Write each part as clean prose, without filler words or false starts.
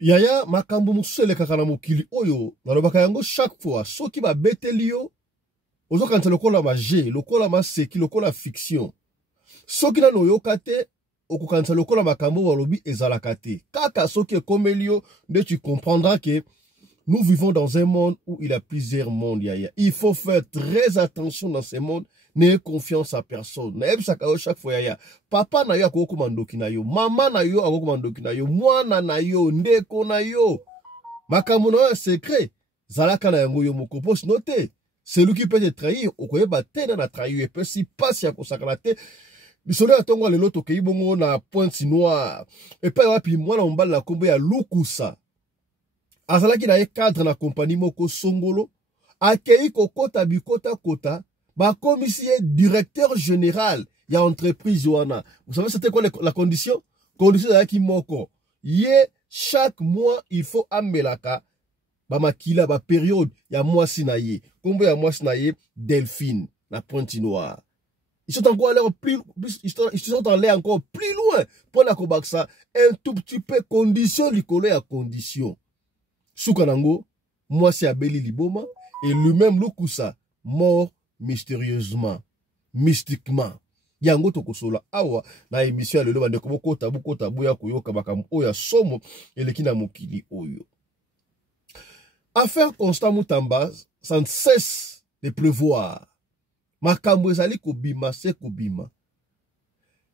Yaya makambo musele kaka na mokili oyo nalobaka yango chaque fois soki ba beteli yo ozo kanta lokola ma G lokola ma seki lokola fiction soki na noyoka te okokanta lokola makambo walobi ezalaka te kaka soki ekomeli yo nde tu comprendras que nous vivons dans un monde où il y a plusieurs mondes yaya. Il faut faire très attention dans ce monde. N'ayez confiance à personne. Chaque fois yaya. Papa na yo akoko mandoki na yo. Maman na yo akoko mandoki na yo. Mwana na yo. Ndeko na yo. Makambo na yo secret. Zalaka na yango yo moko. Pos noter. Celui qui peut te trahir. Okoye ba te na trahir. Et puis si passe ya kosakana te. Bisole ya tongo lelo tokei bongo na pointe noire. Et puis wapi mwana mbala la kombo ya lukusa. Azalaki na ye cadre na compagnie moko songolo, akei kokota bikota kota, ba komisi ye directeur général ya entreprise wana. Vous savez c'était quoi la condition? Condition yaki moko. Ye chaque mois il faut amelaka ba makila ba période ya mois sinaye. Kombo ya mois sinaye Delphine na Pointe Noire. Ils sont encore allés ils sont allés encore plus loin pour la kobaksa un tout petit peu condition likolo ya condition. Soukanango, moi c'est Abeli Liboma, et lui-même Lukusa, mort mystérieusement, mystiquement. Yango tokosola awa, na émission le leba de komoko tabu ya kuyoka bakam oya somo, elekina mokili oyo. Affaire Constant Mutamba, ça ne cesse de pleuvoir. Makambo ezali kobima, se kobima.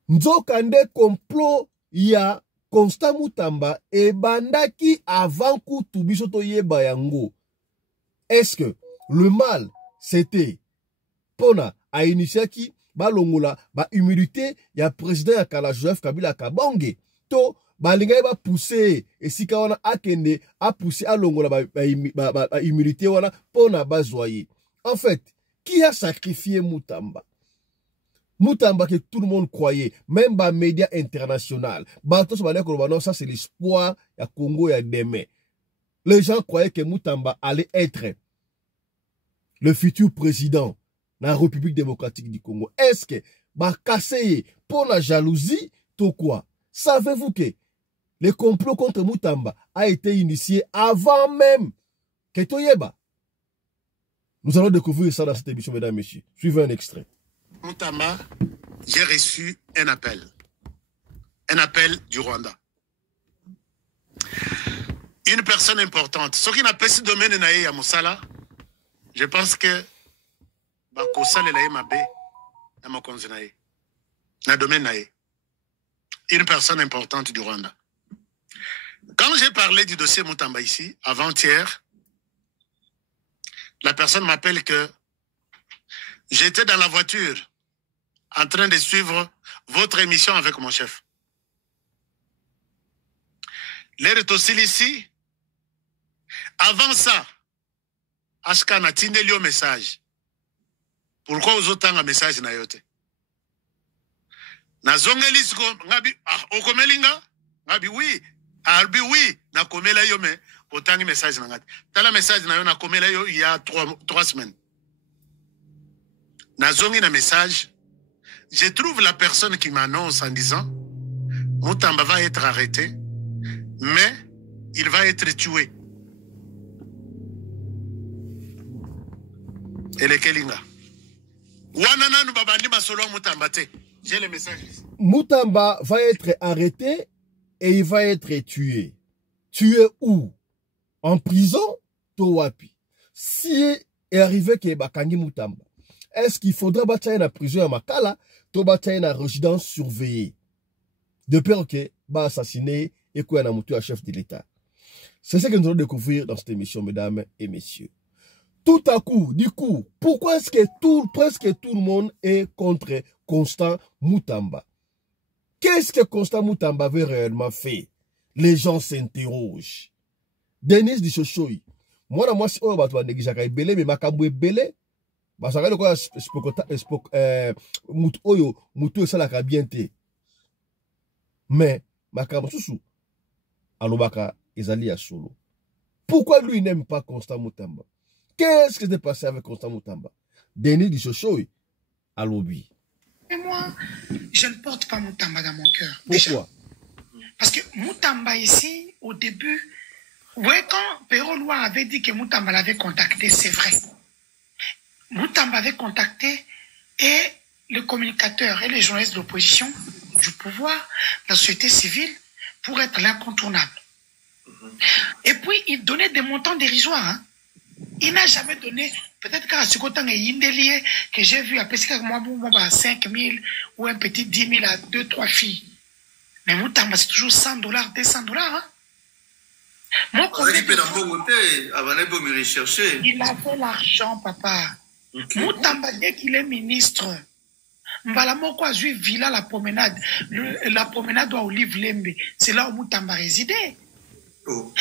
Nzokande complot ya Constant Mutamba et bandaki avant kutu biso toyeba yango. Est-ce que le mal c'était pona a initié qui ba longola ba humilité ya président ya kala Joseph Kabila Kabonge to ba linga ba pousser et si ka wana akende a pousser a longola ba humilité wana pona ba zoyer. En fait, qui a sacrifié Mutamba? Mutamba que tout le monde croyait, même les médias internationaux. Ça c'est l'espoir du Congo et demain. Les gens croyaient que Mutamba allait être le futur président de la République démocratique du Congo. Est-ce que cassé pour la jalousie, tout quoi? Savez-vous que le complot contre Mutamba a été initié avant même que Toyeba? Nous allons découvrir ça dans cette émission, mesdames et messieurs. Suivez un extrait. Mutamba, j'ai reçu un appel du Rwanda. Une personne importante. Ce qui n'a pas ce domaine à Moussala, je pense que Bakosa le mabe na makonzenaye. Na domaine nae. Une personne importante du Rwanda. Quand j'ai parlé du dossier Mutamba ici, avant-hier, la personne m'appelle que j'étais dans la voiture en train de suivre votre émission avec mon chef. L'air est aussi ici. Avant ça, Ashka n'a tindé le message. Pourquoi vous avez un message na yote? Na zongelis ko ngabi okomelinga ngabi oui, albi oui na komela yo me otangi message na ngati. Tala message na yo na komela yo il y a 3 semaines. Nazongi na message, je trouve la personne qui m'annonce en disant Mutamba va être arrêté, mais il va être tué. Et le Kelinga. Wanana babandi masolo Mutamba te. J'ai le message. Mutamba va être arrêté et il va être tué. Tué où? En prison? Towapi. Si est arrivé que Bakangi Mutamba, est-ce qu'il faudra batailler la prison à Makala, to batailler la résidence surveillée? De peur que va assassiner et qu'on a muté à chef de l'État. C'est ce que nous allons découvrir dans cette émission, mesdames et messieurs. Tout à coup, du coup, pourquoi est-ce que presque tout le monde est contre Constant Mutamba? Qu'est-ce que Constant Mutamba avait réellement fait? Les gens s'interrogent. Denis Dishoshoi. Moi, si on va te négliger, mais Makabou est belé. Parce que mutu esalaka bien te. Mais makambo susu alobaka ezali ya solo. Pourquoi lui n'aime pas Constant Mutamba? Qu'est-ce qui s'est passé avec Constant Mutamba? Denis Dishoshoi alobi. Et moi, je ne porte pas Mutamba dans mon cœur. Pourquoi? Parce que Moutamba ici, au début, vous voyez, quand Péro Loin avait dit que Moutamba l'avait contacté, c'est vrai. Moutamba avait contacté et le communicateur et les journalistes de l'opposition, du pouvoir, la société civile, pour être l'incontournable. Et puis, il donnait des montants dérisoires. Hein. Il n'a jamais donné, peut-être qu'à ce côté, que j'ai vu à Pesca, moi, 5 000 ou un petit 10 000 à 2, 3 filles. Mais Moutamba, c'est toujours $100, $200. Hein. Moi, il avait l'argent, papa. Okay. Moutamba, dès qu'il est ministre, Mbalamoko a joué Villa la promenade. La promenade doit Olive Lembe. C'est là où Moutamba résidait. Oh,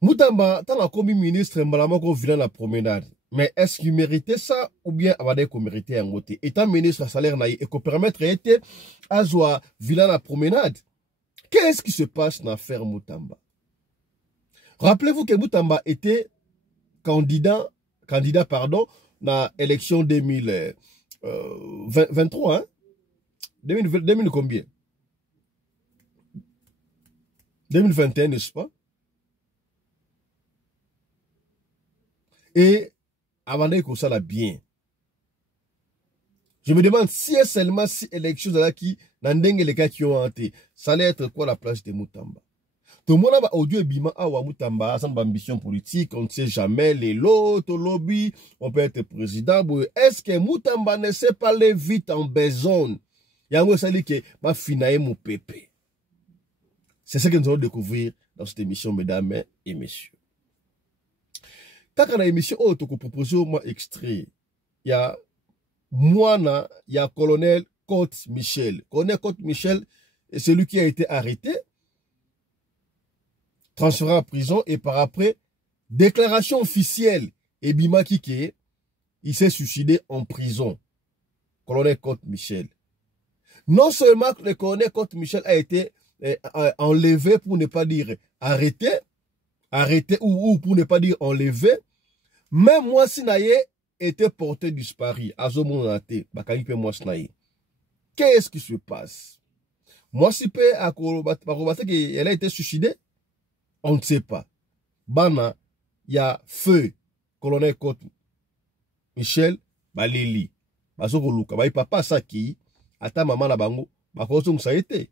Moutamba, tant a commis ministre, Mbalamoko Villa la promenade. Mais est-ce qu'il méritait ça ou bien Abadé qu'on méritait un côté? Étant ministre à salaire naïf et qu'on permettre était à jouer Villa la promenade. Qu'est-ce qui se passe dans l'affaire Moutamba? Rappelez-vous que Moutamba était candidat dans l'élection 2023. Hein? 2000 combien? 2021, n'est-ce pas? Et avant que ça l'a bien. Je me demande si est seulement si élections là qui n'endeng les gars qui ont hanté, ça allait être quoi la place de Moutamba? Tout le monde a audio et bima awa Moutamba, sans ambition politique, on ne sait jamais les lots, lobby, on peut être président. Est-ce que Moutamba ne sait pas aller vite en besogne? Il y a un sali que ma finaille mon pépé. C'est ce que nous allons découvrir dans cette émission, mesdames et messieurs. Quand on a émission, on te propose moi extrait. Il y a Moana, il y a colonel Côte Michel. Colonel Côte Michel est celui qui a été arrêté, transféré en prison et par après, déclaration officielle. Et Bima Kike, il s'est suicidé en prison. Colonel Côte Michel. Non seulement le colonel Côte Michel a été enlevé pour ne pas dire arrêté ou pour ne pas dire enlevé, même moi Sinaye était porté disparu. Azomonate, Bakalipe moi Sinaye. Qu'est-ce qui se passe? Moi si peu à qu'elle a été suicidée, on ne sait pas. Bana, il y a feu, colonel Côte Michel, Baleli, Bazoko Luka, Baï papa Saki, ata maman la bango, Bakozo ça a été.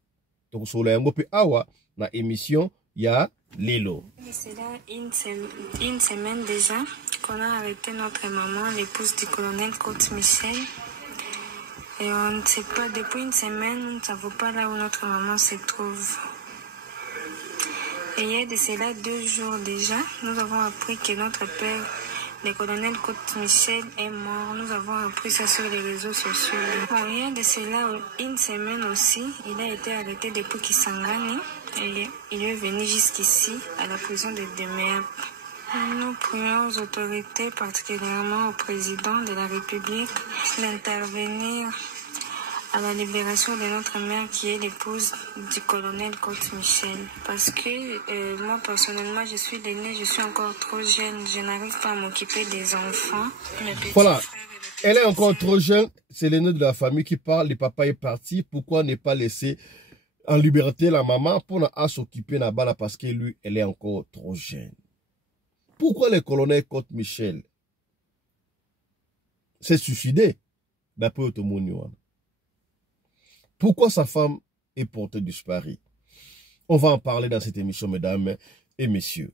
Donc sur la awa, na émission, il y a Lilo. C'est là une semaine déjà qu'on a arrêté notre maman, l'épouse du colonel Côte Michel. Et on ne sait pas, depuis une semaine, nous ne savons pas là où notre maman se trouve. Et il y a de cela 2 jours déjà, nous avons appris que notre père, le colonel Côte Michel, est mort. Nous avons appris ça sur les réseaux sociaux. Bon, il y a de cela une semaine aussi, il a été arrêté depuis Kisangani et il est venu jusqu'ici, à la prison de Demeap. Nous prions aux autorités, particulièrement au président de la République, d'intervenir à la libération de notre mère qui est l'épouse du colonel Côte Michel. Parce que moi personnellement je suis l'aînée, je suis encore trop jeune, je n'arrive pas à m'occuper des enfants. Voilà, elle est encore trop jeune, c'est l'aînée de la famille qui parle, le papa est parti, pourquoi ne pas laisser en liberté la maman pour s'occuper de la parce que lui, elle est encore trop jeune. Pourquoi le colonel Côte Michel s'est suicidé d'après Otomonio? Pourquoi sa femme est portée disparue? On va en parler dans cette émission, mesdames et messieurs.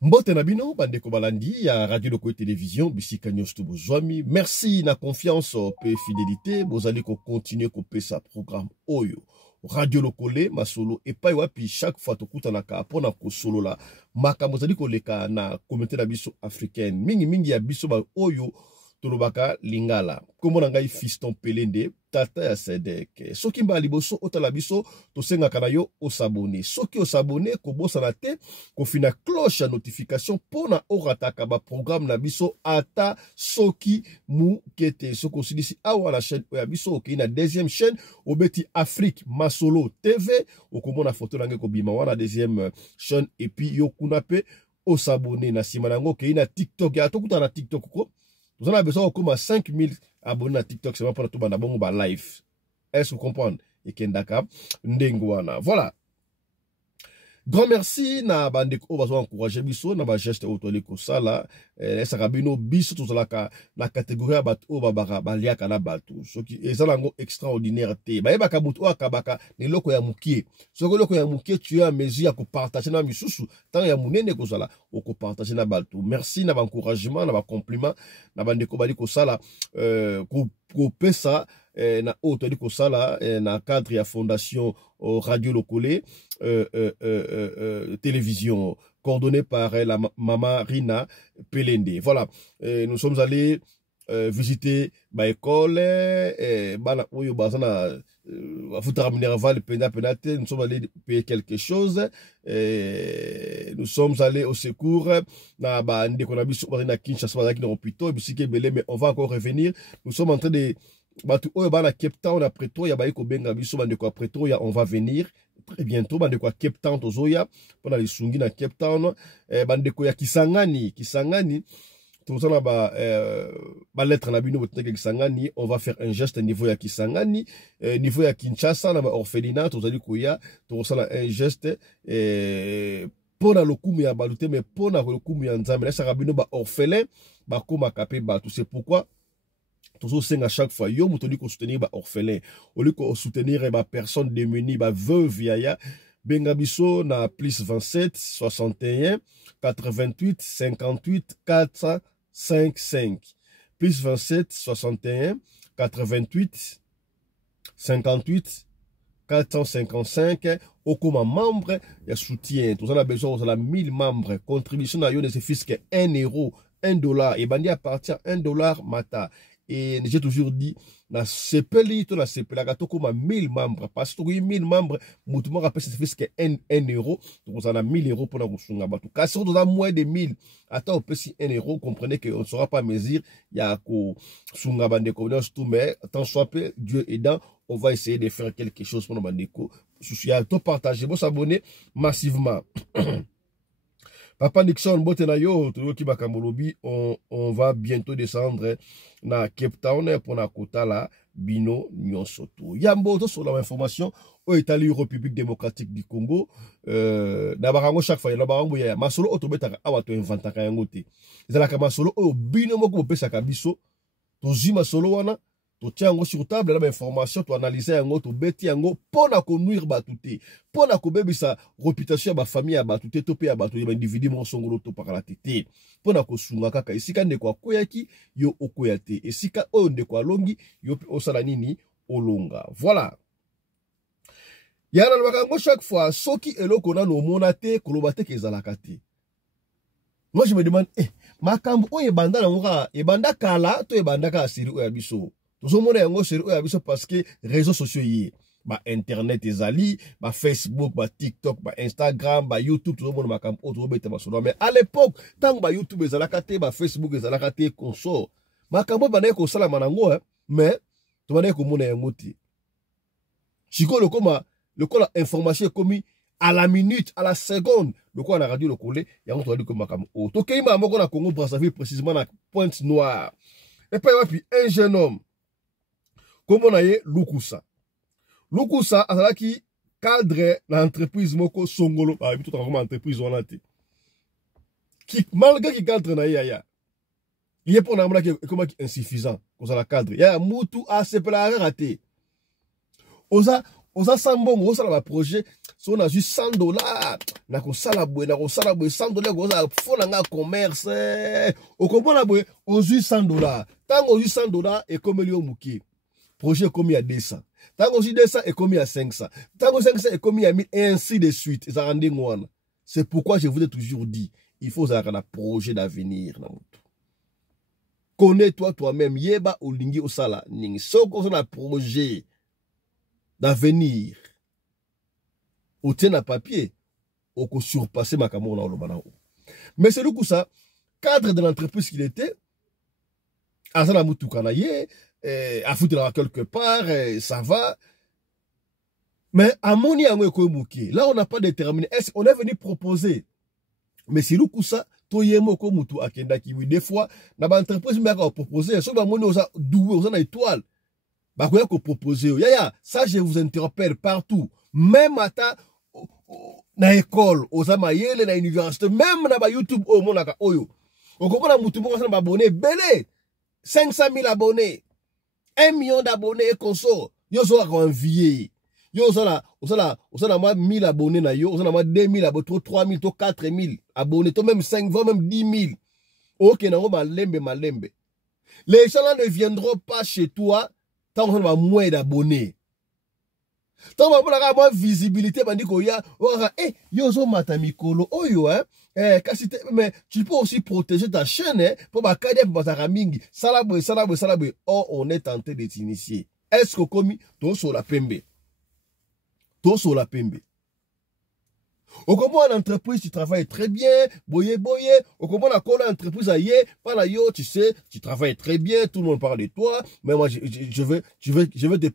Mbote Nabino, Bandeko Balandi, il y a Radio Loko Télévision, Bissika Nyosto Bozwami. Merci na confiance et fidélité. Vous allez continuer à couper sa programme Oyo. Radio Lokole, ma solo, et pas wapi chaque fois to kutanaka, pona ko solo la, maka mozali koleka na communauté na biso africaine. Mingi ya biso ba Oyo. Tolobaka lingala kombo na ngai fiston pelende tata ya Sedek soki mba liboso otala biso tosenga kana yo osabone soki osabone kobosana te kofina cloche ya notification pona orataka ba programme na biso ata soki mukete soko osilisi awa na chaîne ya biso okei na deuxième chaîne obeti Afrique Masolo TV okomona photo nange kobima wana deuxième chaîne et puis yo kuna pe osabone na sima nango okei na TikTok ya tokuta na TikTok ko Vous en avez besoin comme à 5000 abonnés à TikTok, c'est pas pour tout le monde live. Est-ce que vous comprenez? Et Kendaka, Ndengwana. Voilà. Grand merci na bandeko o bazo encourager biso na ba geste autoliko sala esa kabino biso tozalaka na catégorie ya bato o babaka baliaka na bato soki ezalango extraordinaire te bayebaka mutu o akabaka ni loko ya mukie soko loko ya mukie tu as mesure ya ko partager na misusu tant ya munene kozala o ko partager na bato. Merci na ba encouragement na ba compliment na bandeko baliko sala ko pesa na autoliko sala na cadre ya fondation Radio Lokole télévision coordonnée par la maman Rina Pelende. Voilà, nous sommes allés visiter ma école, nous sommes allés payer quelque chose, nous sommes allés au secours, mais on va encore revenir. Nous sommes en train de Batu oyo bana Cape Town après toi ya baiko benga biso bande ko après toi on va venir très bientôt bande ko Cape Town tozoya pona lisungi na Cape Town bande ko ya Kisangani tozana ba lettre na bino boteke Kisangani on va faire un geste niveau ya Kisangani niveau ya Kinshasa na ba orphelinat tozali koya tozala un geste pona lokumu ya balute mais pona lokumu ya nzambe na sakabino ba orphelin ba koma kapé ba tout c'est pourquoi toujours à chaque fois yo mutoli ko soutenir ba orphelin au lieu ko soutenir ba personne démunie ba veuve yaya benga biso na plus 27 61 88 58 455 plus 27 61 88 58 455 au comme membre ya soutien tous on a besoin de la 1000 membres contribution na yo ne se fixe que 1 euro $1 et bandi à partir $1 mata. Et j'ai toujours dit, na sepeli to na sepela gato comme 1000 membres parce que 1000 membres mutumo rappelle c'est fait que 1 euro donc on a 1000 euros pour la kusunga batu kasi on a moins de 1000 attends on peut si 1 euro comprenez que on ne saura pas mesure il y a ko sunga bande ko tout mais tant soit peu Dieu aidant on va essayer de faire quelque chose pour nos bandeko souci à tout partager bon s'abonner massivement. Papa Nixon, on va bientôt descendre na Cape Town pour na kota la bino nyonsoto. Yambo sur l'information au Italie République démocratique du Congo. D'abord chaque fois la barango ya masolo otobeta awato inventaka yango te. Ezalaka masolo o bino moko pesa kabiso. To zima solo wana to tiango sur table la information to analyser yango to beti yango pona ko nuire batute pona ko bebisa réputation ba famille ya batute to pe ya batute ba individu mo songolo to pakala tete pona ko sunga kaka esika ndeko akoyaki yo okoyate esika o ndeko alongi yo pe osala nini olonga. Voilà. Yana lwakango chaque fois soki eloko na no monate kolobate kezalaka te. Moi je me demande makambo o ebanda na ngoka ebanda kala to ebanda ka siri o ya biso. Tout le monde est en série parce que réseaux sociaux y ba internet ezali ba Facebook ba TikTok ba Instagram ba YouTube tout le monde makam auto bete ba mais à l'époque tant ba YouTube ezalaka te ba Facebook ezalaka te console makambo ba na ko sala manango mais to ba na ko mona yango te chiko le koma le kola information commis à la minute à la seconde le quoi na radio le collé yango to di ko makam auto keima moko na Congo Brazzaville précisément na Pointe-Noire et puis un jeune homme comme on a eu Lukusa. Lukusa, azalaki cadre l'entreprise moko songolo, bah, tout en entreprise on a été. Qui, malgré qui cadre na ya. Il est pour n'a comment insuffisant, qu'on a la cadre. Ya mutu a se pela raté. Oza sambongo, oza la projet, si on a juste $100, na ko sala bwe $100, oza fona nga commerce. Au comprend la bwe, on juste $100. Tant on juste $100 et comme lui au muki. Projet commis à 200. Tant aussi 200 est commis à 500. Tant aussi 500 est commis à 1000 et ainsi de suite. C'est pourquoi je vous ai toujours dit, il faut avoir un projet d'avenir. Connais-toi toi-même. Yeba ou lingi au sala. Ning. Soko un projet d'avenir. Ou tient à papier. Ou qu'on surpasse ma camona au. Mais c'est le coup ça. Cadre de l'entreprise qu'il était. Azana Mutukanaye. À foutre quelque part, ça va. Mais à mon là, on n'a pas déterminé. Est-ce qu'on est venu proposer? Mais c'est le coup ça, toyemo ko mutu akenda ki oui des fois na ba entreprise mbaka proposer so ba moni oza doué oza na étoile ba ko proposer ya ça je vous interpelle partout même ata na école oza mayele na université même na ba YouTube o monaka oyo okopona mutu moko na ba abonné belé 500 000 abonnés 1 million d'abonnés et consort yo zo ka envier yo osala moi 1000 abonnés na yo osala moi 2000 abonnés, 3000 to 4000 abonnés, to même 5 voire même 10 000. OK na malembe. Les gens là ne viendront pas chez toi tant qu'on a moins d'abonnés. Tant qu'on a moins de visibilité bandi ko ya yo zo mata mikolo oyo mais tu peux aussi protéger ta chaîne pour ba kade pour ta mingi salaboy. Oh, on est tenté de t'initier. Est-ce que comme to so la pembe au comment l'entreprise tu travailles très bien, boye, au comment la l'entreprise aïe, par yo, tu sais, tu travailles très bien, tout le monde parle de toi, mais moi je veux te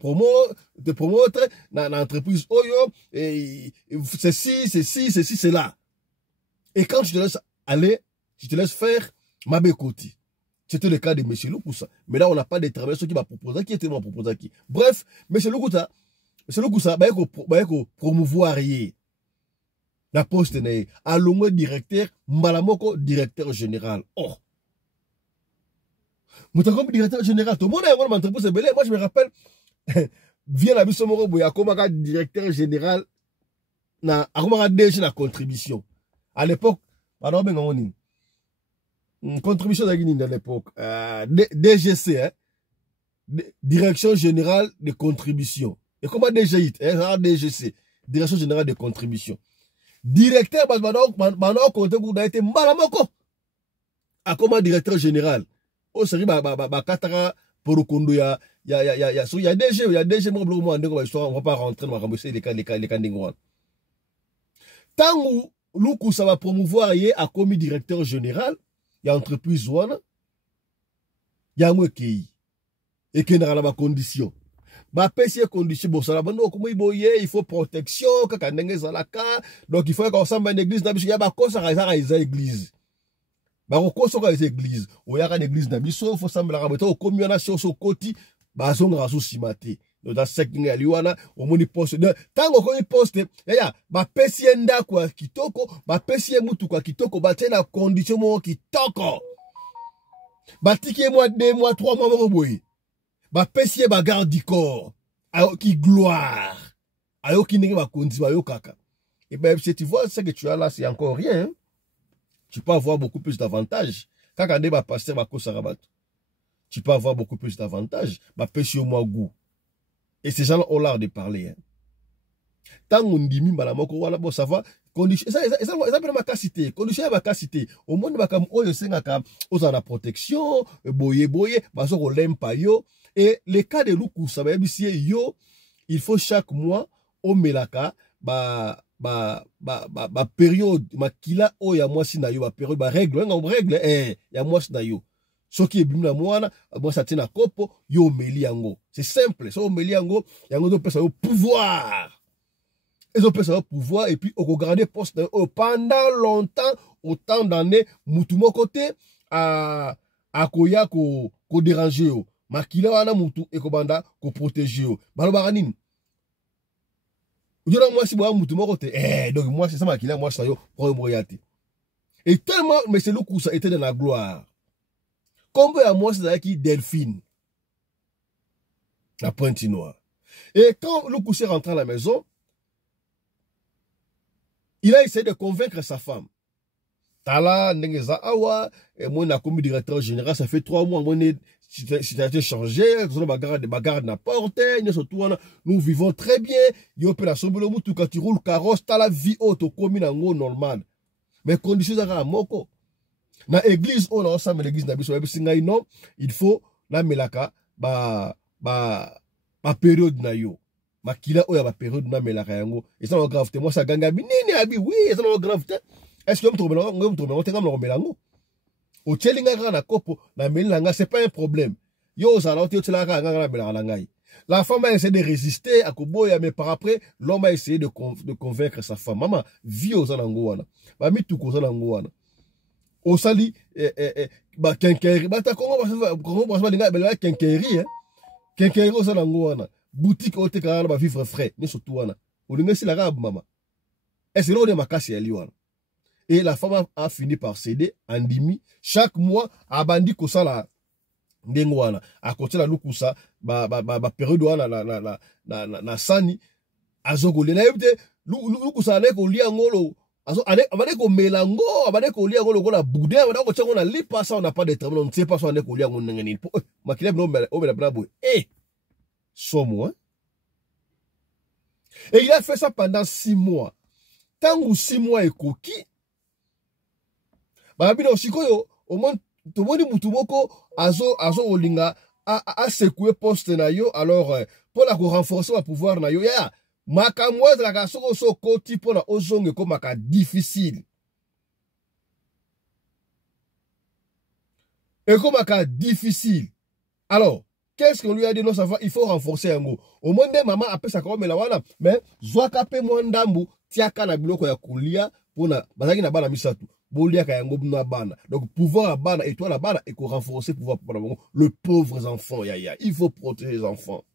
promouvoir dans l'entreprise oyo, et c'est là. Et quand tu te laisses aller, tu te laisses faire ma bécoti. C'était le cas de M. Lukusa. Mais là, on n'a pas déterminé ce qui va proposer, qui était mon proposé qui. Bref, M. Lukusa, bah, promouvoir rien. La poste n'est à l'homme directeur, Malamoko directeur général. Oh. Moutakom directeur général. Tout le monde a une entreprise belé. Moi, je me rappelle, via la Bissomoro Boya, comme directeur général, na déjà la contribution. À l'époque, pardon, ben on contribution à l'époque, DGC, hein, direction générale de contribution. Et comment DGIT, DGC, direction générale de contribution. Directeur, maintenant, compte pour été malamoko. À comment directeur général. Oh, c'est katara pour kondo ya DG, il y a DG, on va pas rentrer, on va rembourser les cas d'ingouan. Tant où Luku ça va promouvoir à commis directeur général, il y a entreprise one, il y a un qui et qui n'a pas condition. Bah, pèse condition, bon, ça va, non, comme il faut protection, donc il faut qu'on s'en une église, il y a pas quoi ça une église. Bah, on cause ça église. Il y a une église, il faut s'en la rabattre, au communation, au côté, bah, son raso simate. Donc, dans ce qui est liwana, au moni poste, tant qu'on poste, ya, bah, pèse nda quoi, kitoko, bah, pèse mutu quoi, kitoko, bah, t'es la condition, moi, kitoko. Bah, ticket moi, 2 mois, 3 mois, mon boy. Ba pesier ba garde du corps ayo qui gloire ayo qui n'est pas conduit ayo kaka et ben si tu vois ce que tu as là c'est encore rien hein? Tu peux avoir beaucoup plus d'avantages kaka ne ba passer ba ko sarabat tu peux avoir beaucoup plus d'avantages ba pesier moi goût et ces gens là ont l'art de parler hein? Tant on dit mi bala moko wala bo ça va condition ça peut ma capacité condition ma capacité au monde ba kam oyo senga kam oza na protection boye ba so ko lempa yo. Et les cas de Luku, ça va être yo, il faut chaque mois, au Melaka, période, kila o ya moi si na yo, période, règle, ya moi si na yo. Ce qui est bien moi, ça tient à copo, yo meliango. C'est simple, ça meliango, yango do pesa au pouvoir. Ils ont pesa au pouvoir, et puis, au garder poste, pendant longtemps, autant d'années, moutumo côté, à koya ko déranger yo. Makila wana mutu ekobanda ko protéger yo. Balobaka nini? Ujona moi si boa mutu moko te donc moi c'est ça makila moi ça yo pour moyati. Et tellement mais c'est le coup ça était dans la gloire. Combien à moi c'est qui Delphine. La Pointe-Noire. Et quand le coup s'est rentré à la maison, il a essayé de convaincre sa femme. Tala Nengeza Awa, et moi na comme directeur général, ça fait 3 mois, moi si tu as été changé, bagarre n'a pas nous vivons très bien, yo pe la sombolo mutu quand tu roules carrosse, t'as la vie auto commune en gros normal. Mais conditions à moko. Na église, on a ensemble l'église na biso, non, il faut la melaka, période na yo. Ma kila oya ba période na melaka yango. Et ça, on grave, moi ça ganga binini abi, oui, ça on grave. Est-ce que vous au tchelinga na kopo na melanga c'est pas un problème. Yo ça la la femme a essayé de résister à Koboya mais par après l'homme a essayé de convaincre sa femme. Maman vie aux anangoana. Ba mi tout kozana ngwana. osali ba quincaillerie bata Congo ba quincaillerie quincaillerie osala ngo wana boutique oteka na ba vivre frais ni surtout wana olinga si la rab mama est-ce que ma casse ya liwana. Et la femme a fini par céder andimi chaque mois abandi kosala ndengo wana a côté la lukusa ba période wana na sani azogole na yebte lukusa na ko lia ngolo aso abane ko melango abane ko lia ngolo ko la boudin abane ko tsango na lipa ça on n'a pas de travail on ne sait pas ça on est ko lia ngolo ngeni po makile no o bela boy somo hein. Et il a fait ça pendant 6 mois. Tangu 6 mois ekoki babino sikoyo au moins to moni mutu moko azo olinga a secouer poste na yo alors pour la renforcer le pouvoir na yo ya makamwa la kasoko so koti pour na ozonge ko maka difficile et comme maka difficile alors qu'est-ce qu'on lui a dit non ça va il faut renforcer un mot au moins des maman après ça comme la wana mais zwaka pe mwandambu tiaka na biloko ya kulia pona bazaki na bana misatu bolia ka yango na bana donc pouvoir à bana et toi la bana et qu'on renforcer pouvoir pour le pauvres enfants ya il faut protéger les enfants.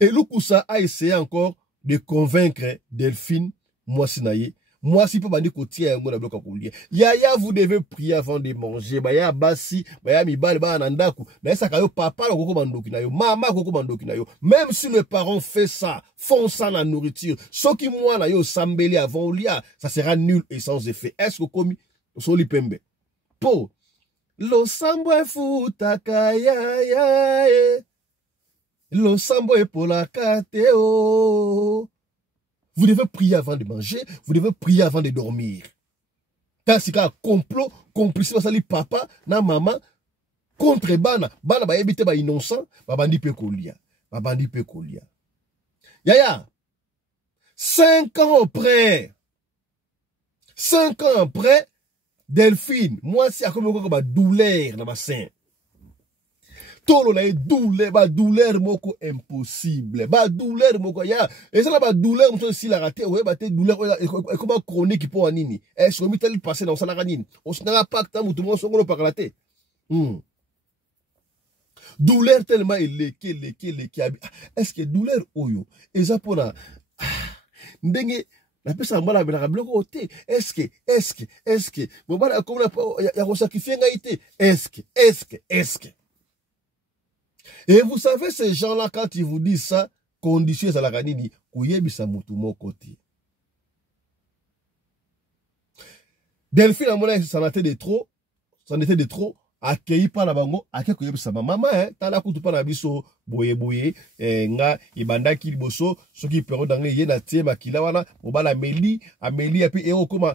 Et Lukusa a essayé encore de convaincre Delphine Mwasinaye moi si peut bandi kotia yango na bloka kulia ya vous devez prier avant de manger ya basi ya mibale ba na ndaku na esa kayo papa lokoko bandoki na yo mama koko bandoki na yo même si les parents font ça la nourriture ce qui moi na yo sambeli avant lia ça sera nul et sans effet. Est-ce que komi soli pembe po lo sambo e futaka ya lo sambo e pola kateo. Vous devez prier avant de manger, vous devez prier avant de dormir. Quand c'est un complot, complice, papa, na maman, contre bana ba ebite ba innocent, babandi pe kolia. Babandi pe kolia. Yaya, 5 ans après, Delphine, moi si a comme ba douleur na ba sein. Tolo na douleur moko impossible douleur moko ya et ça la douleur moko si la raté ouais te douleur comme chronique pour nini est-ce que mitel passé dans ça la nini on se n'a pas tant tout le monde songo par la tête douleur tellement est-ce que douleur oyo eza pona ndenge la pesa mbala bela bloko te est-ce que bon bala comme ya ko sacrifier ngaité est-ce que et vous savez, ces gens-là, quand ils vous disent ça, condition à la ranini, kouyebisa mutu moko te. Delphine a monnaie, ça en était de trop, accueilli par la bango, accueilli kouyebisa maman, hein, tala kutu pa na biso, boye, nga, ibanda ki liboso, ce qui peut dans les yena tie makila wana, obala Amélie, et puis, koma,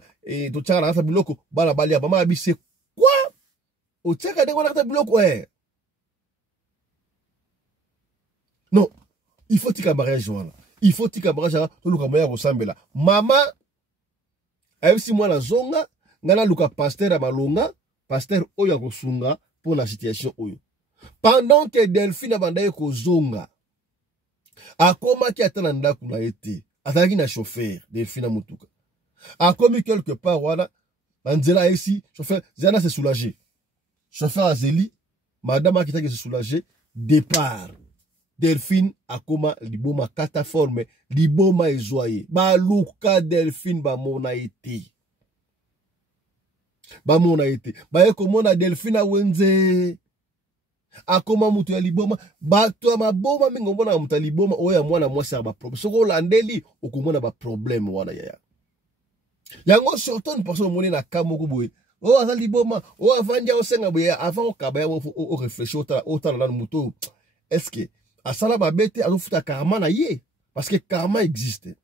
to tchaka na sa biloko, bala balia, maman abise, quoi? O tchaka de wana ta biloko, non, il faut tika mariage voilà. Il faut tika mariage to luka moya ressemble. Maman a aussi moi la zonga, ngana luka pasteur abalonga, pasteur oyo kosunga pour la situation oyo. Pendant que Delphine abandaye ko zonga, akoma ki atana ndaku na été, ataki na chauffeur Delphine mutuka. Akomi quelque part wana, banzela ici, chauffeur zana se soulager. Chauffeur Azeli, madame a kitaki se soulager, départ. Delphine akoma liboma cataforme liboma ezoye ba luka Delphine ba mona été ba ekomona Delphine awenze akoma mutu ya liboma ba to maboma mingo mbona mutu ya liboma oya mwana mwasi ba problème soko landeli okomona ba problème wana ya yango surtout une personne moni na kamoko boye o aza liboma o avanja osenga boye avant okaba ya o réfléchir autant na mutu est-ce que asala babete azofuta karma na ye parce que karma existe.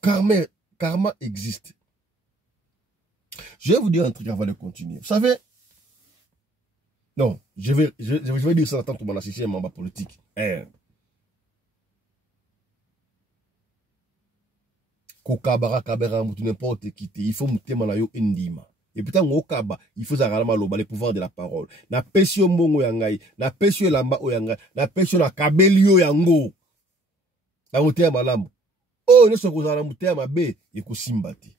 Karma existe. Je vais vous dire un truc avant de continuer. Vous savez, non, je vais dire ça en tant que mon assistant membre politique. Kokabara kabera mutu n'importe qui il faut mutema na yo indima. Et putain, ngokaba, il faut zaralama loba, le pouvoir de la parole. Na pesio mbongo yangai, na pesio lamba oyangai, na pesio na kabelio yango. Na mutea malamu. Oh, ne se kozala mutea mabe, yeko simbati.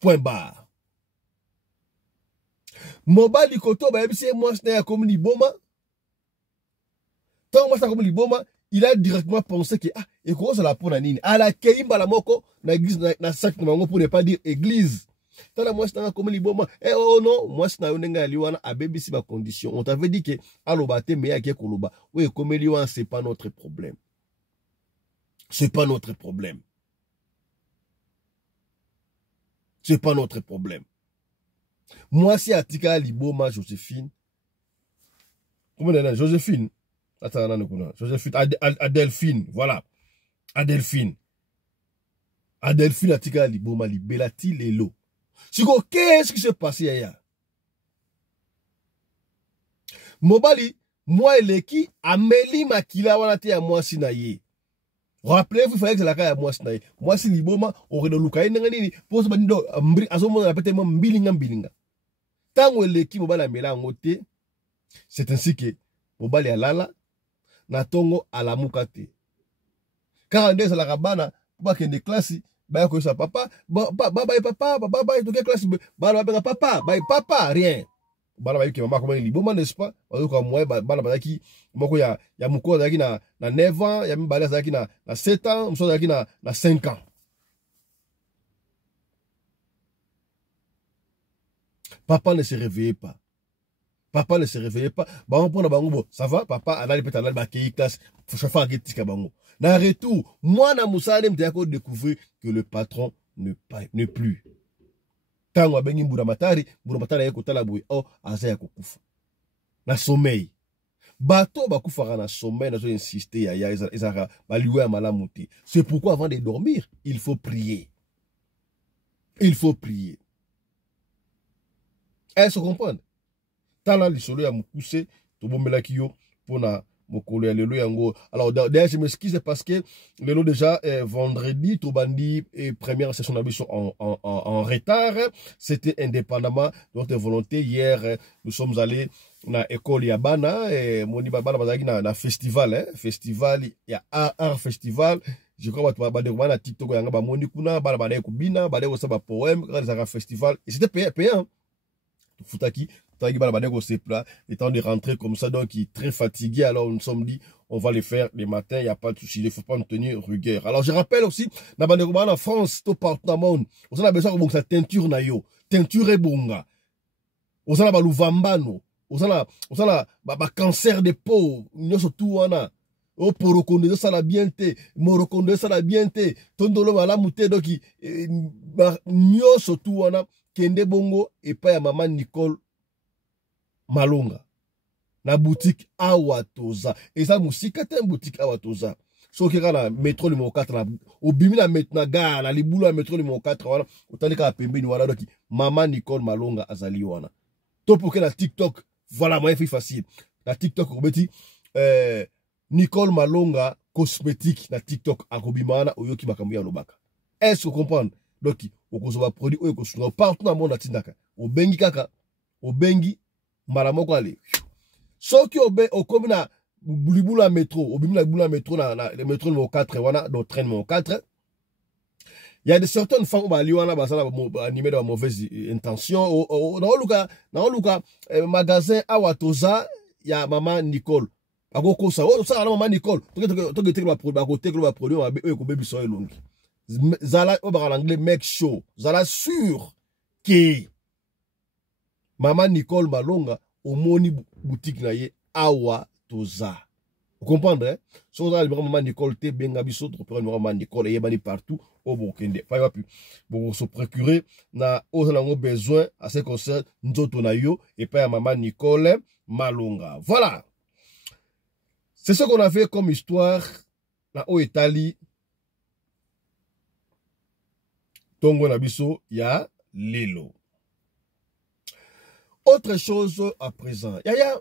Point barre. Mobali koto ba yebisi moi na ya comme liboma. Tant moi ça comme liboma, il a directement pensé que ah et comment ça la pona nini. Ala keimba la moko na église na sac na bango pour ne pas dire église. Tant la moi ça comme liboma. Eh oh non, moi ça na onenga liwana a bebisi ba condition. On t'avait dit que aloba te meya ke koloba. Oui, comme liwana c'est pas notre problème. C'est pas notre problème. C'est pas notre problème. Moi, si Atika Liboma Joséphine, comment on dit Joséphine? Attends, Joséphine, Adelphine, voilà. Adelphine Atika Liboma Libelati Lelo. Qu'est-ce qui s'est passé hier? Mobali, moi et l'équipe, Amélie Makila, Wanate à moi sinaye. Rappelez-vous, il fallait que la caille à moi sinaye. Moi, si Liboma, aurait de Lukaï, pour ce bandido, à ce moment, répétez moi, bilinga. Tant que l'équipe Mobali a mêlé en côté, c'est ainsi que Mobali a lala, Natongo a la moukate. 42 à la rabana, pour qu'il y ait des classes, bah, que ça, papa, papa, donc, classe, papa, rien. Bana ki maman comme liboma n'est-ce pas parce que moi bana ki moko ya muko zaki na 9 ans ya mbala zaki na 7 ans mso zaki na 5 ans. Papa ne se réveillait pas. Papa ne se réveillait pas. Bango pona bango bo ça va papa anali peta anali ba ki classe chafa ketika bango. Na retour moi na musale mtako découvrir que le patron ne plus. Tango abengi mburamatari yeko talaboui oh azaya kokufa na sommeil bato bakufa na sommeil na zo insister ya ezaka baliwe ya malamu te. C'est pourquoi avant de dormir il faut prier. Est-ce qu'on comprend? Tala lisolo ya mukuse to bombela kiyo pona mokolo ya lelo yango. Alors d'ailleurs je m'excuse parce que lelo déjà vendredi tobandi et première session d'ambition en retard. C'était indépendamment de notre volonté. Hier nous sommes allés na école ya bana et moni bana bazaki na festival festival ya art festival. Je crois que ba de na TikTok yanga ba moni kuna bana bana ko bina ba de ko sa ba poème quand festival et c'était payant. Futaki le temps de rentrer comme ça, donc il est très fatigué. Alors nous nous sommes dit, on va les faire les matins, il n'y a pas de souci, il ne faut pas nous tenir rigueur. Alors je rappelle aussi, en France, tout partout dans le monde, on a besoin de sa teinture, teinture et bonga. On a luvambano, on a cancer de peau, nous surtout on a. Oh, pour reconnaître ça la bienté, morokonde ça la bienté, tondolo la mouté, donc nous surtout on a. Kende bongo et pas ya maman Nicole Malonga na boutique Awatoza et ça musika te boutique Awatoza so ki na métro numéro 4 na obimi na maintenant gare na libulu na métro numéro 4 wana utandika pembeni wana donc maman Nicole Malonga azali wana to pour que la TikTok voilà moi fait facile la TikTok obeti Nicole Malonga cosmétique na TikTok akobimana oyoki makambo ya lobaka. Est-ce que vous comprenez? Donc okozoba produit oyo kosunga partout dans le monde atindaka obengi kaka obengi mbala moko ale soki okomi na bulibula métro obimi na bulibula métro na le métro numéro 4 wana do train numéro 4 il y a de certaines femmes bali wana basala animé de mauvaise intention na luka magasin Awatoza ya maman Nicole akoko sa na maman Nicole to ke ba produit oyo ko bebi so elongi Zala en anglais make show. Zala sûr que maman Nicole Malonga au moni boutique na ye Awatoza. Vous comprenez? So za maman Nicole te benga biso to maman Nicole et bani partout au Burkende. Pas plus pour se procurer na aux besoin à ce concerne nzoto na yo et pas maman Nicole Malonga. Voilà. C'est ce qu'on a fait comme histoire na au Italie. Tongo Nabiso, ya Lelo. Autre chose à présent. Yaya,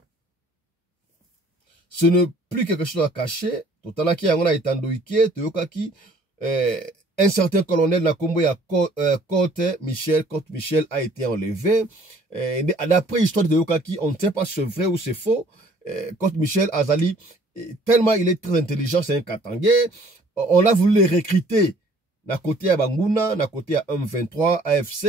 ce n'est plus quelque chose à cacher. Totalaki yangona etandoike, toyokaki, un certain colonel na kombo ya Côte Michel a été enlevé. D'après l'histoire de Yokaki, on ne sait pas si c'est vrai ou c'est faux. Côte Michel Azali, tellement il est très intelligent, c'est un Katangais. On a voulu les recruter na côté ya Banguna, na côté ya M23, AFC,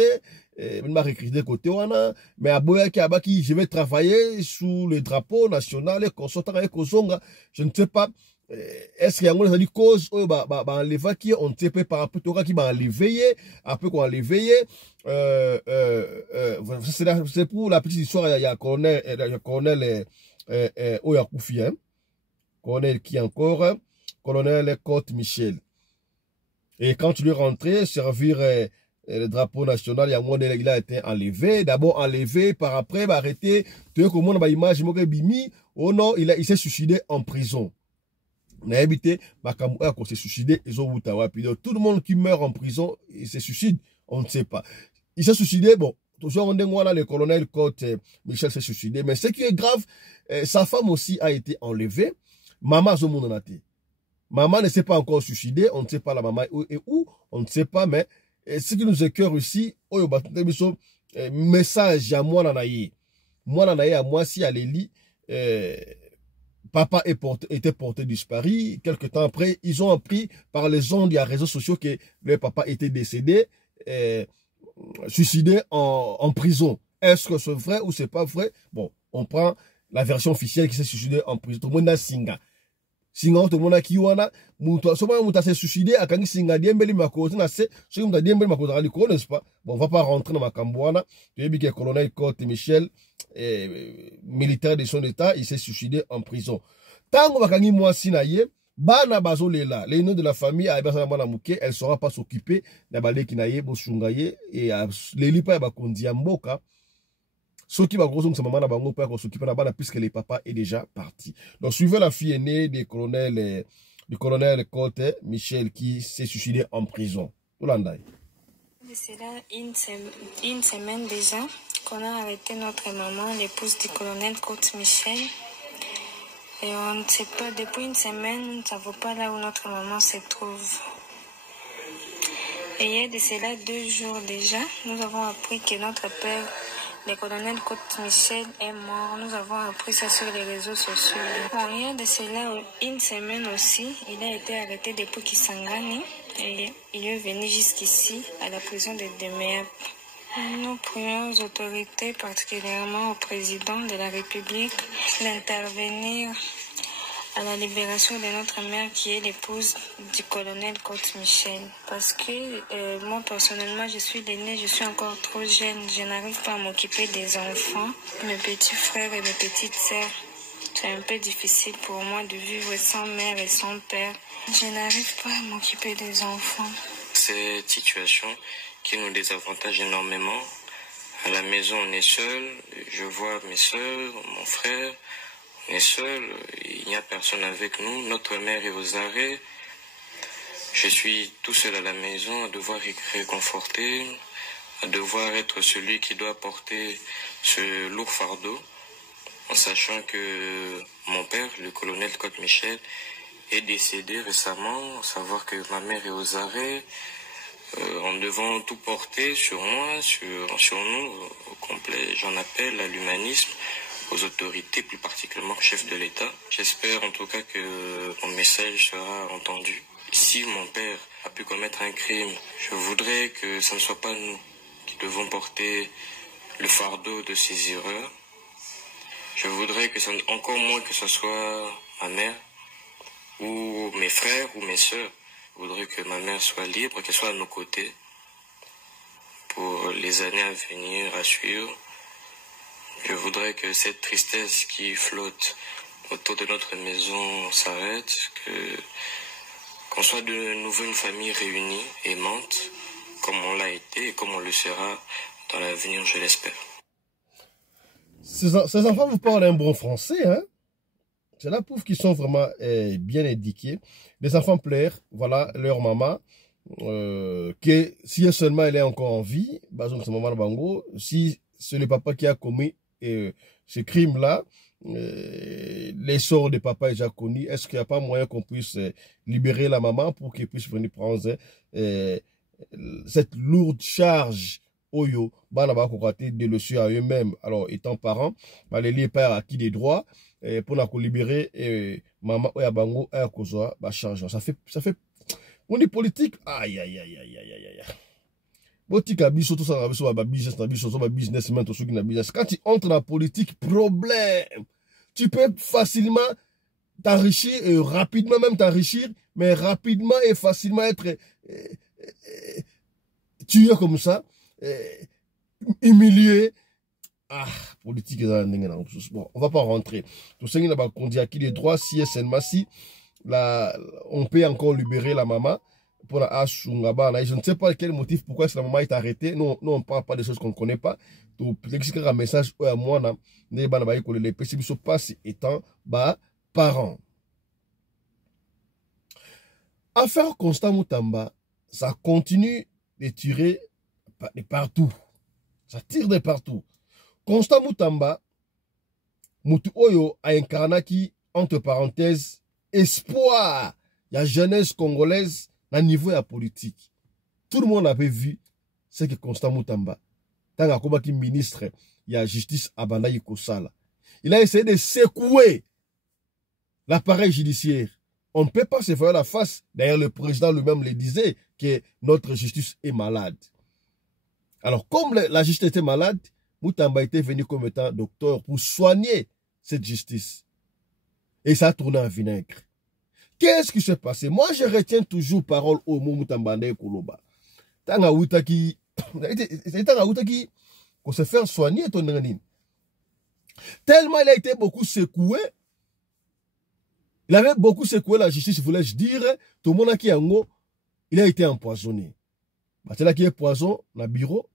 même pas recruté côté wana, mais à Boyaki Abaki, je vais travailler sous le drapeau national et consortant avec Kozonga, je ne sais pas, est-ce qu'il y a une cause, enlever qui, on ne sait pas par rapport à qui va enlever, après qu'on enlever, c'est pour la petite histoire, il y a colonel, Oyakoufi, hein, colonel qui encore, colonel Côte Michel. Et quand tu lui rentrais, servir le drapeau national, il a été enlevé. D'abord enlevé, par après, arrêté. Tu vois comment on a image, oh non, il s'est suicidé en prison. On a habité, il s'est suicidé, ils ont tout le monde qui meurt en prison, il se suicide, on ne sait pas. Il s'est suicidé, bon, toujours on dit, le colonel Côte Michel s'est suicidé. Mais ce qui est grave, sa femme aussi a été enlevée. Maman, maman ne s'est pas encore suicidée, on ne sait pas la maman et où, on ne sait pas, mais ce qui nous écœure ici, message à moi, à moi, si à l'Élie, papa était porté disparu. Quelque temps après, ils ont appris par les ondes des réseaux sociaux que le papa était décédé, suicidé en prison. Est-ce que c'est vrai ou c'est pas vrai? Bon, on prend la version officielle qui s'est suicidé en prison. Tout le monde a singa. Singa tout le monde a kiwana. Souvent, on s'est suicidé à Kangi Singa, Diembeli Makosi, na se, ce qui m'a Diembeli Makosi, n'est-ce pas? Bon, on va pas rentrer dans ma cambouana. Tu as vu que le colonel Côte Michel, militaire de son état, il s'est suicidé en prison. Tant qu'on va Kangi Moisinaye, Bana Bazolela, les noms de la famille, elle ne sera pas s'occuper d'Abale Kinaye, Bosungaye, et les lipas Bakondi Mboka. Ceux qui va grosso modo maman bango pas s'occuper de la puisque le papa est déjà parti. Donc suivez la fille aînée du colonel Côte Michel qui s'est suicidé en prison. C'est là une semaine déjà qu'on a arrêté notre maman, l'épouse du colonel Côte Michel. Et on ne sait pas, depuis une semaine, nous ne savons pas là où notre maman se trouve. Et il y a de cela 2 jours déjà, nous avons appris que notre père, le colonel Côte Michel, est mort. Nous avons appris ça sur les réseaux sociaux. Bon, il y a de cela une semaine aussi, il a été arrêté depuis Kisangani et il est venu jusqu'ici à la prison de Demeap. Nous prions aux autorités, particulièrement au président de la République, d'intervenir à la libération de notre mère qui est l'épouse du colonel Côte Michel. Parce que moi personnellement je suis l'aînée, je suis encore trop jeune, je n'arrive pas à m'occuper des enfants, mes petits frères et mes petites sœurs. C'est un peu difficile pour moi de vivre sans mère et sans père. Je n'arrive pas à m'occuper des enfants. Cette situation qui nous désavantage énormément. À la maison on est seul, je vois mes sœurs, mon frère. On est seul, il n'y a personne avec nous, notre mère est aux arrêts. Je suis tout seul à la maison à devoir réconforter, à devoir être celui qui doit porter ce lourd fardeau, en sachant que mon père, le colonel Côte Michel, est décédé récemment, savoir que ma mère est aux arrêts, en devant tout porter sur moi, sur nous, au complet. J'en appelle à l'humanisme, aux autorités, plus particulièrement au chef de l'État. J'espère en tout cas que mon message sera entendu. Si mon père a pu commettre un crime, je voudrais que ce ne soit pas nous qui devons porter le fardeau de ces erreurs. Je voudrais que encore moins que ce soit ma mère ou mes frères ou mes sœurs. Je voudrais que ma mère soit libre, qu'elle soit à nos côtés pour les années à venir, à suivre. Je voudrais que cette tristesse qui flotte autour de notre maison s'arrête, qu'on soit de nouveau une famille réunie, aimante, comme on l'a été et comme on le sera dans l'avenir, je l'espère. Ces enfants vous parlent un bon français, hein? C'est la prouve qu'ils sont vraiment bien éduqués. Les enfants pleurent, voilà, leur maman, que si seulement elle est encore en vie, si c'est le papa qui a commis ce crime-là, les sorts de papa est déjà connus, est-ce qu'il n'y a pas moyen qu'on puisse libérer la maman pour qu'elle puisse venir prendre cette lourde charge Oyo, de le suivre à eux-mêmes, alors étant parents, les liés par acquis des droits, pour la libérer maman Oya Bango à charge. Ça fait On est politique. Aïe, aïe, aïe, aïe, aïe, aïe, aïe. Botika biso, tout ça, business, businessman, tout ça qui business. Quand tu entres dans la politique, problème. Tu peux facilement t'enrichir, rapidement même t'enrichir, mais rapidement et facilement être tué comme ça, humilié. Ah, politique, bon, on va pas rentrer. Tout ça, on dit à qui les droits, si SNMASI, là, on peut encore libérer la maman pour la Ashungaba. Je ne sais pas quel motif, pourquoi la maman est arrêtée. Nous, on ne parle pas des choses qu'on ne connaît pas. Donc, un message à moi, les PCB se passent étant parents. Affaire Constant Moutamba, ça continue de tirer de partout. Ça tire de partout. Constant Moutamba, Moutou Oyo a incarné qui, entre parenthèses, espoir. Il y a jeunesse congolaise à niveau de la politique. Tout le monde avait vu ce que Constant Moutamba, tant que ministre, il y a justice à Bandaï Kosala. Il a essayé de secouer l'appareil judiciaire. On ne peut pas se faire la face. D'ailleurs, le président lui-même le disait que notre justice est malade. Alors, comme la justice était malade, Moutamba était venu comme étant docteur pour soigner cette justice. Et ça a tourné en vinaigre. Qu'est-ce qui s'est passé? Moi, je retiens toujours parole au mot Moutamba Ndeye Koloba. Tanga Outaki, qu'on se fait soigner ton nanine. Tellement il a été beaucoup secoué. Il avait beaucoup secoué la justice, voulais-je dire. Tout le monde qui a il a été empoisonné. C'est là qui est poison dans le bureau.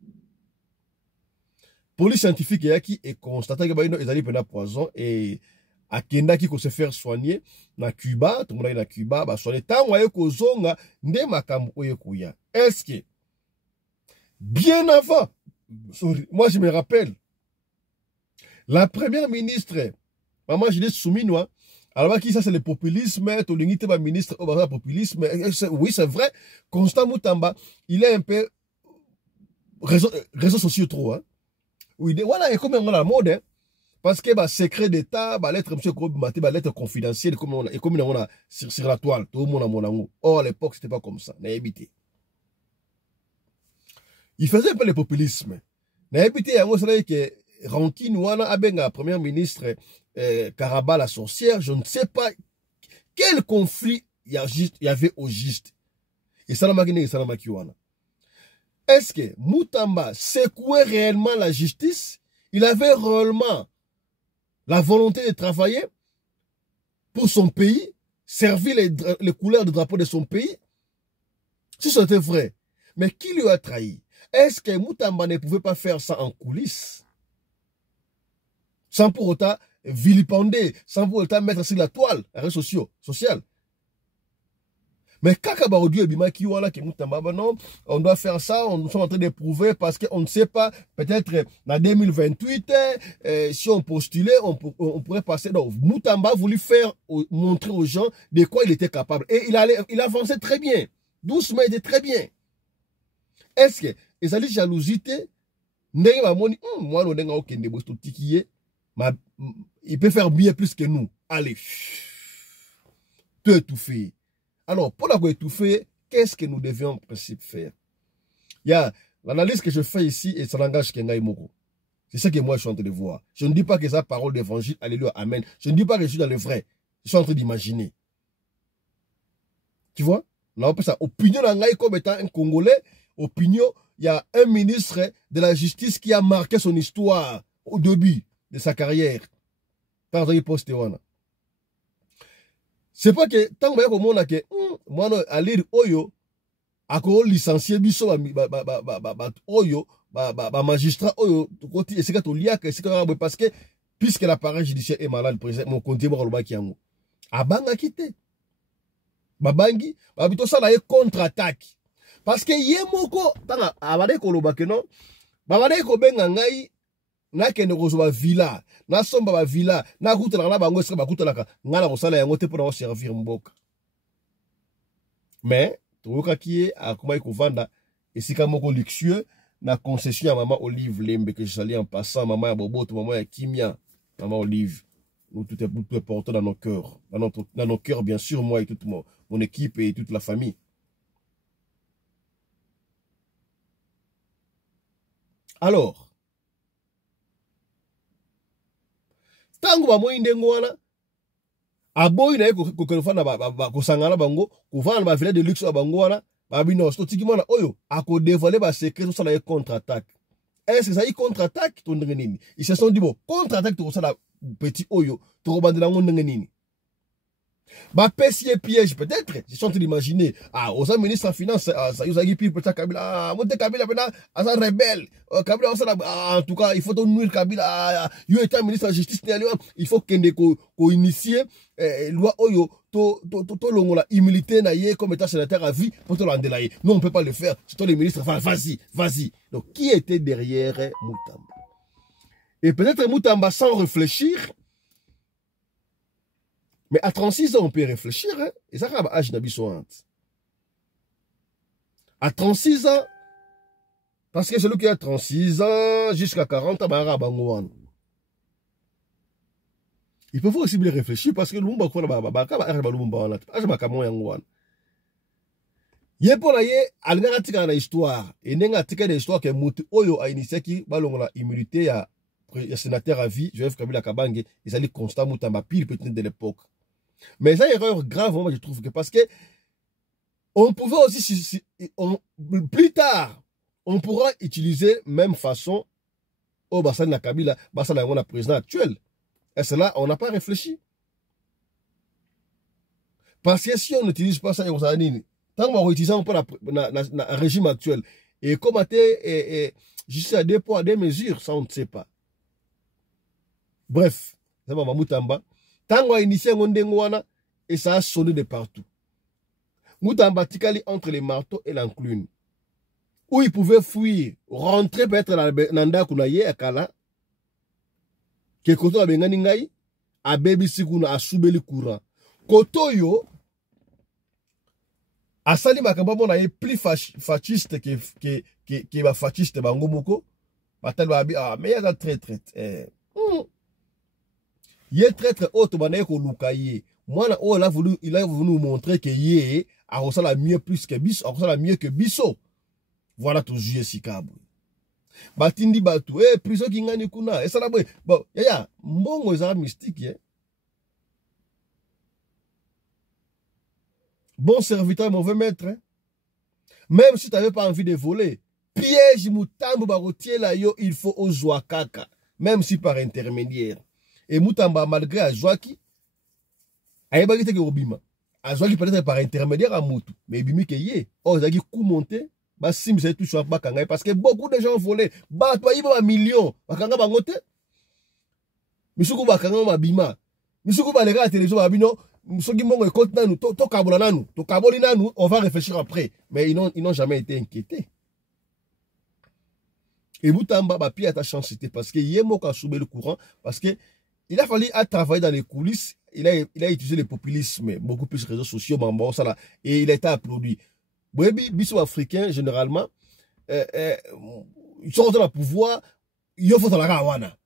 Police scientifique qui est constaté qu'il y a un poison et à Kenda qui se faire soigner na Cuba, tout le monde est na Cuba, bah soigner tant ouais ko zonga nde makambo oyekuya. Est-ce que bien avant, moi je me rappelle, la première ministre, maman Juliette Souminois, alors qui ça c'est le populisme, tout l'unité ba ministre au populisme, oui c'est vrai, Constant Moutamba, il est un peu réseaux sociaux trop hein. Oui, voilà, et comme on a la mode, hein, parce que bah, secret d'État, bah, lettre monsieur Kobimate, bah, lettre confidentielle, comme on a sur la toile, tout le monde a mon amour. Or, à l'époque, c'était pas comme ça, n'a évité. Il faisait un peu le populisme. N'a évité, il y a que Rankin Wana Abenga, première ministre, Karaba la sorcière, je ne sais pas quel conflit il y avait au juste. Et Salamakine et Salamakiwana. Est-ce que Moutamba secouait réellement la justice? Il avait réellement la volonté de travailler pour son pays, servir les couleurs de drapeau de son pays? Si c'était vrai. Mais qui lui a trahi? Est-ce que Moutamba ne pouvait pas faire ça en coulisses? Sans pour autant vilipender, sans pour autant mettre sur la toile, les réseaux sociaux. Mais Kakabarodio et Bima qui non, on doit faire ça, on est en train de prouver parce qu'on ne sait pas, peut-être en 2028, si on postulait, on pourrait passer. Donc, Moutamba voulu montrer aux gens de quoi il était capable. Et il avançait très bien. Doucement, il était très bien. Est-ce que, ils allaient jalousie, moi, il peut faire bien plus que nous. Allez, tout étouffer. Alors, pour la étouffer, qu'est-ce que nous devions en principe faire? Il y a l'analyse que je fais ici et ça n'engage Kengai Moko. C'est ce que moi je suis en train de voir. Je ne dis pas que c'est la parole d'évangile, alléluia, amen. Je ne dis pas que je suis dans le vrai. Je suis en train d'imaginer. Tu vois? Là, on peut ça. Opinion d'Angaï comme étant un Congolais. Opinion, il y a un ministre de la justice qui a marqué son histoire au début de sa carrière. Par exemple, poste-wana. C'est pas que tant que monde que moi à lire oyo ako licencié biso oyo magistrat oyo côté c'est que lia que c'est parce que puisque l'appareil judiciaire est malade président mon compte mo loba kiango abanga kité babangi babito ça là contre-attaque parce que yemoko tanga abade ko loba que non babade ko benga ngai na kende ko so ba villa na somba ba villa na kutela na bango sika bakutelaka ngala kosala yango te pour servir mboka mais toka qui a comment kovanda esika moko luxueux na concession ya maman Olive Lembe que je salue en passant maman ya Boboto maman ya Kimia maman Olive nous tout est porté dans nos cœurs dans nos cœurs bien sûr moi et toute mon équipe et toute la famille Alors, tango ba moyi ndengo wana aboyi na ye kokofana kosangana bango kovana ba village de luxe ba bango wana ba bino sto tiki mwana oyo ako dévoiler ba secret so la contre-attaque. Est-ce que ça y contre-attaque to ndenge nini? Ils se sont dit bon, contre-attaque to ça la petit oyo to robandela ngo ndenge nini? Ba pesier piège peut-être, ils sont en train d'imaginer ah aux ministres en finance ça y a qui peut Kabila monter Kabila bena asa rebelle Kabila en tout cas il faut nuire Kabila yo étant ministre de justice il faut kende ko initier loi oyo to longola immunité na ye comme état sénateur à vie pour to landela ye. Non on peut pas le faire, c'est toi les ministres vas-y. Donc qui était derrière Mutamba? Et peut-être Mutamba sans réfléchir. Mais à 36 ans, on peut réfléchir. Hein? Et ça, c'est âge d'habitude. À 36 ans, parce que celui qui a 36 ans jusqu'à 40 ans, il peut aussi bien réfléchir parce que l'umba ko na ba ka ba arba l'umba wana. Aja ka moya ngwana. Ye pona ye alingaka tika na histoire. Et nenga tika na histoire que mutu oyo a initié ki balongola immunité ya sénateur à vie, Joseph Kabila Kabange, ils allaient constat Mutamba pile peut-être de l'époque. Mais ça, erreur grave, moi, je trouve que parce que on pouvait aussi, plus tard, on pourra utiliser même façon au Bassan na Kabila, Bassan na président actuel. Et cela, on n'a pas réfléchi. Parce que si on n'utilise pas ça, tant qu'on utilise un peu le régime actuel, et comment juste à des poids, des mesures, ça on ne sait pas. Bref, ça va Mutamba. Tant qu'on a initié Ngondengwana, et ça a sonné de partout. Mutamba tikali entre les marteaux et l'enclume. Où il pouvait fuir, rentrer peut-être dans Nanda Kunaye à Kala, que Koto a bengani ngai, a Baby Sikuna a soubeli courant. Koto yo, a sali makamba mona ye plus fasciste que ba fasciste bangomoko, batal ba ah mais il y a traître. Il est très haut ko lukaye. Moi là il a voulu nous montrer que yé a reçu la mieux plus que Bisso, a reçu la mieux que Bisso. Voilà tout juillet Sikabu. Batindi batu prison ki ngani kuna et ça là bon ya mbongo za mystique hein. Bon serviteur mauvais maître hein? Même si tu n'avais pas envie de voler, piège Mutamba barotier là yo il faut ozwa kaka même si par intermédiaire. Et Mutamba, malgré Azwaki, Aïbagi te Obima. Azwaki peut-être par intermédiaire à Moutou. Mais Bimi ke yé. Oh, Zagi coup monté. Bah, sim, c'est tout sur Bakanga. Parce que beaucoup de gens ont volé. Bah, toi, il y a un million. Bakanga Bangote. Misuku Bakanga Mabima. Misuku Balega à télévision Babino. Misuki Mongo et Côte Nanou. To Kabolananu. To Kabolinanou. On va réfléchir après. Mais ils n'ont jamais été inquiétés. Et Mutamba, bah, puis à ta chance, c'était parce que Yemo a soubé le courant. Parce que il a fallu travailler dans les coulisses. Il a utilisé le populisme, beaucoup plus de réseaux sociaux, et il a été applaudi. Les bisous africains, généralement, ils sont dans le pouvoir, ils ont fait la gawana.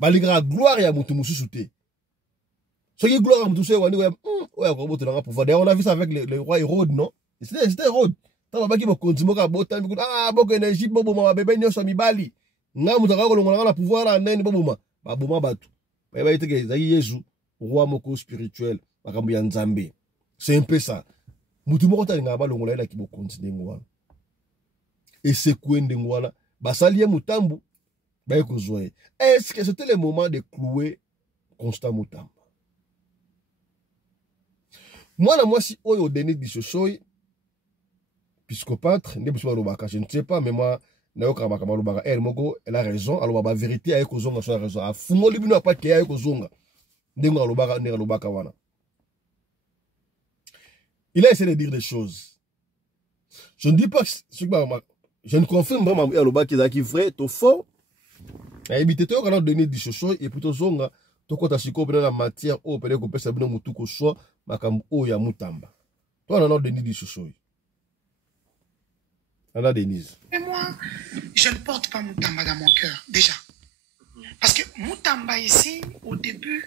La gloire et à Moutoumousou souté. Ce qui est gloire à Moutoumousou, on a vu ça avec le roi Hérode, non? C'était Hérode. Tant que vous continuez à botter, beaucoup d'énergie, beaucoup de bébés, nous sommes bali. Nous avons le pouvoir à Nen, beaucoup de batu. Roi moko spirituel, c'est un peu ça. Et c'est quoi Ndengwana? Basalie Mutambu, est-ce que c'était le moment de clouer Constant Mutamba? Moi, si Oyo Denis Dissosoy, psychopathe, je ne sais pas, mais moi, elle a raison, alors la vérité est que Zonga a raison. A Fumo Libino a pas de Zonga. Il a essayé de dire des choses. Je ne dis pas que je ne confirme vraiment qu'il est vrai, tout faux. Et éviter tout quand on donne des choses et plutôt Zonga, tout quand tu as la matière, au père que personne ne moutou que soit, makam o ya Mutamba. Toi on a donné des choses. Anna Denise. Et moi, je ne porte pas Mutamba dans mon cœur, déjà. Parce que Mutamba ici, au début,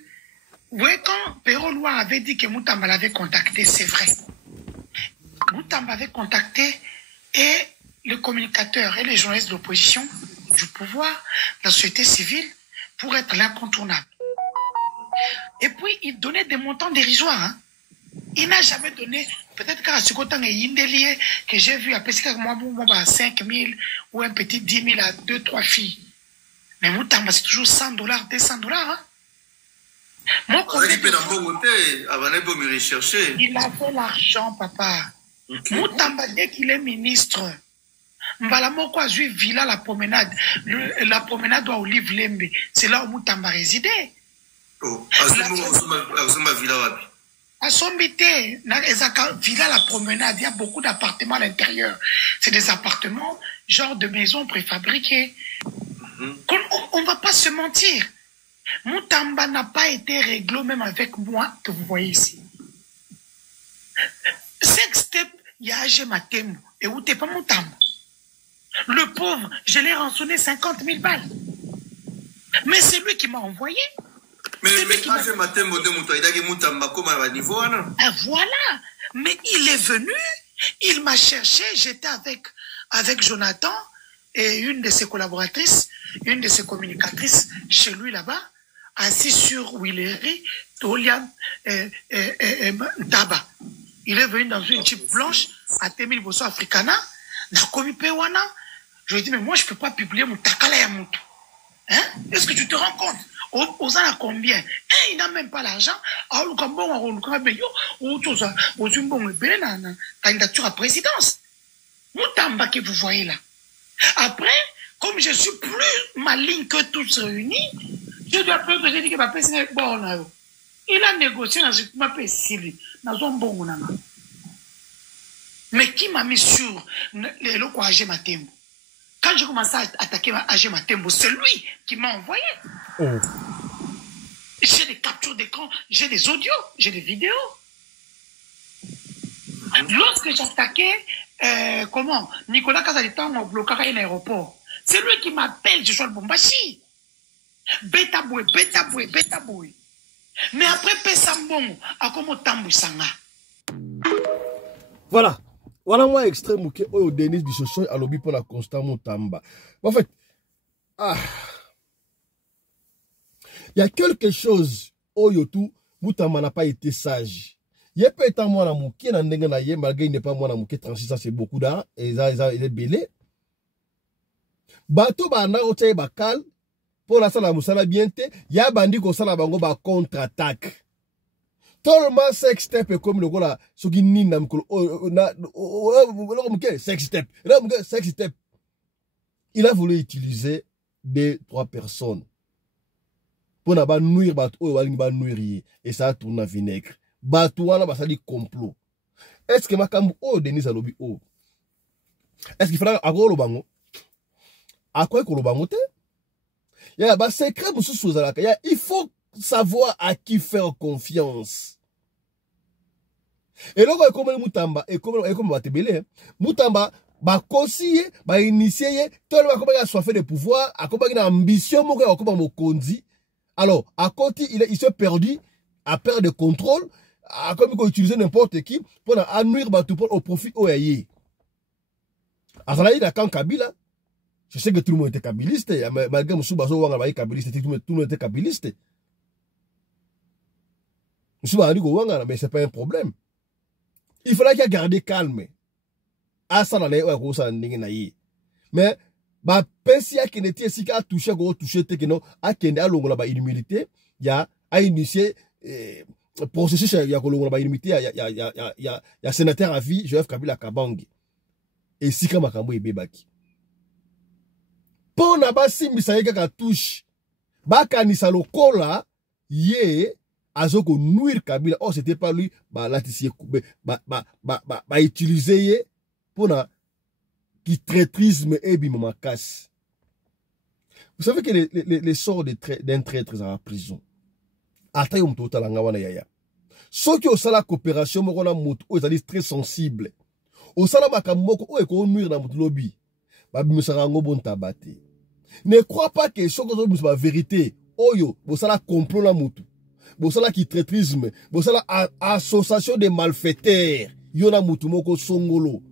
ouais, quand Perrault Lois avait dit que Mutamba l'avait contacté, c'est vrai. Mutamba avait contacté et le communicateur et les journalistes de l'opposition du pouvoir, la société civile, pour être l'incontournable. Et puis, il donnait des montants dérisoires. Hein. Il n'a jamais donné, peut-être qu'à ce côté, que j'ai vu à moi, 5 000 ou un petit 10 000 à 2, 3 filles. Mais Moutamba, c'est toujours $100, $200. Hein. Moi, il avait l'argent, papa. Okay. Moutamba, dès qu'il est ministre, Mbalamoko a joué Villa la promenade. La promenade doit Olive Lembe. C'est là où Moutamba résidait. Oh, à Sombité, Villa la promenade, il y a beaucoup d'appartements à l'intérieur. C'est des appartements, genre de maisons préfabriquées. On ne va pas se mentir. Moutamba n'a pas été réglé même avec moi, que vous voyez ici. Sextep, il y a Agé Matembo. Et où t'es pas Moutamba? Le pauvre, je l'ai rançonné 50 000 balles. Mais c'est lui qui m'a envoyé. Mais Agé Matembo de Moutamba, comment à niveau? Voilà. Mais il est venu, il m'a cherché, j'étais avec Jonathan et une de ses collaboratrices, une de ses communicatrices chez lui là-bas, assis sur Willery, Tolian Taba. Il est venu dans une Jeep blanche à Temil Bosso Africana, na Komi Pewana. Je lui ai dit, mais moi je ne peux pas publier mon takala ya moutou. Hein? Est-ce que tu te rends compte? Aux a combien? Il n'a même pas l'argent. Candidature à présidence. Moutamba que vous voyez là. Après, comme je suis plus maligne que tous réunis, je dois faire que j'ai dit que ma personne est bonne. Il a négocié dans ma personne. Dans un bon moment. Mais qui m'a mis sur le loco Agé Matembo? Quand j'ai commencé à attaquer Agé Matembo, c'est lui qui m'a envoyé. Oh. J'ai des captures d'écran, j'ai des audios, j'ai des vidéos. Lorsque j'attaquais, Nicolas Kazalitan au blocage à l'aéroport, c'est lui qui m'appelle, je suis le Bombashi. Beta boué. Mais après, Pesambon, à comme Tambu Sanga. Voilà. Voilà moi extrême ou que au Denis Bissoso à lobby pour la constant Moutamba. En fait, il y a quelque chose au yotu Moutamba n'a pas été sage. Il est peut-être moi na mouké na ndenga na ye malgré il n'est pas moi na mouké 36 ans c'est beaucoup d'argent et il est belé. Bato ba na otaye bakal pour la sala musala biente ya bandi ko sala bango ba contre-attaque. Tellement sextep est comme le gars là, ce qui n'y n'a pas sextep. Il a voulu utiliser 2-3 personnes pour ne pas nuire et ça a tourné à vinaigre. Batouana, ça dit complot. Est-ce que ma cambo Denis Alobi oh? Est-ce qu'il faudra avoir le bango? À quoi le bango te? Il y a un secret, il faut savoir à qui faire confiance. Et là, comme Moutamba, et comme Batebele, Moutamba, conseiller, initier, tout le monde a soif de pouvoir, a une ambition, comme Mokondi. Alors, à côté, il s'est perdu, à perdre de contrôle, à comme il utiliser n'importe qui, pour nuire au profit OAI. À ça, il y a quand Kabila, je sais que tout le monde était kabiliste, malgré Moussoubazo, tout le monde était kabiliste. Mais c'est pas un problème. Il faudra qu'il garde calme. À ça, mais, Pessia qui n'était si qu'à toucher, à Kenya, à l'humilité, il y a initié, processus, il y a l'humilité, il y a sénateur à vie, Joseph Kabila Kabangi. Et si comme Makambo et Bebaki. Pour n'a simbi ça y a touche, Bakanisa lokola, Azoko nuire Kabila, oh c'était pas lui, latissier utiliser pour na qui traîtrisme et bimamakas. Vous savez que les sorts d'un traître à la prison. Attends un total en yaya. Ceux qui ont la coopération, mokona moto, ils très sensibles. Au sala makamoko, ou eko nuire dans notre lobby. Babimusarango bon tabate. Ne crois pas que ce que la vérité, oyo, vous sala complot la moto. Bosala qui traîtrisme, bosala association de malfaiteurs, yona mutumoko songolo,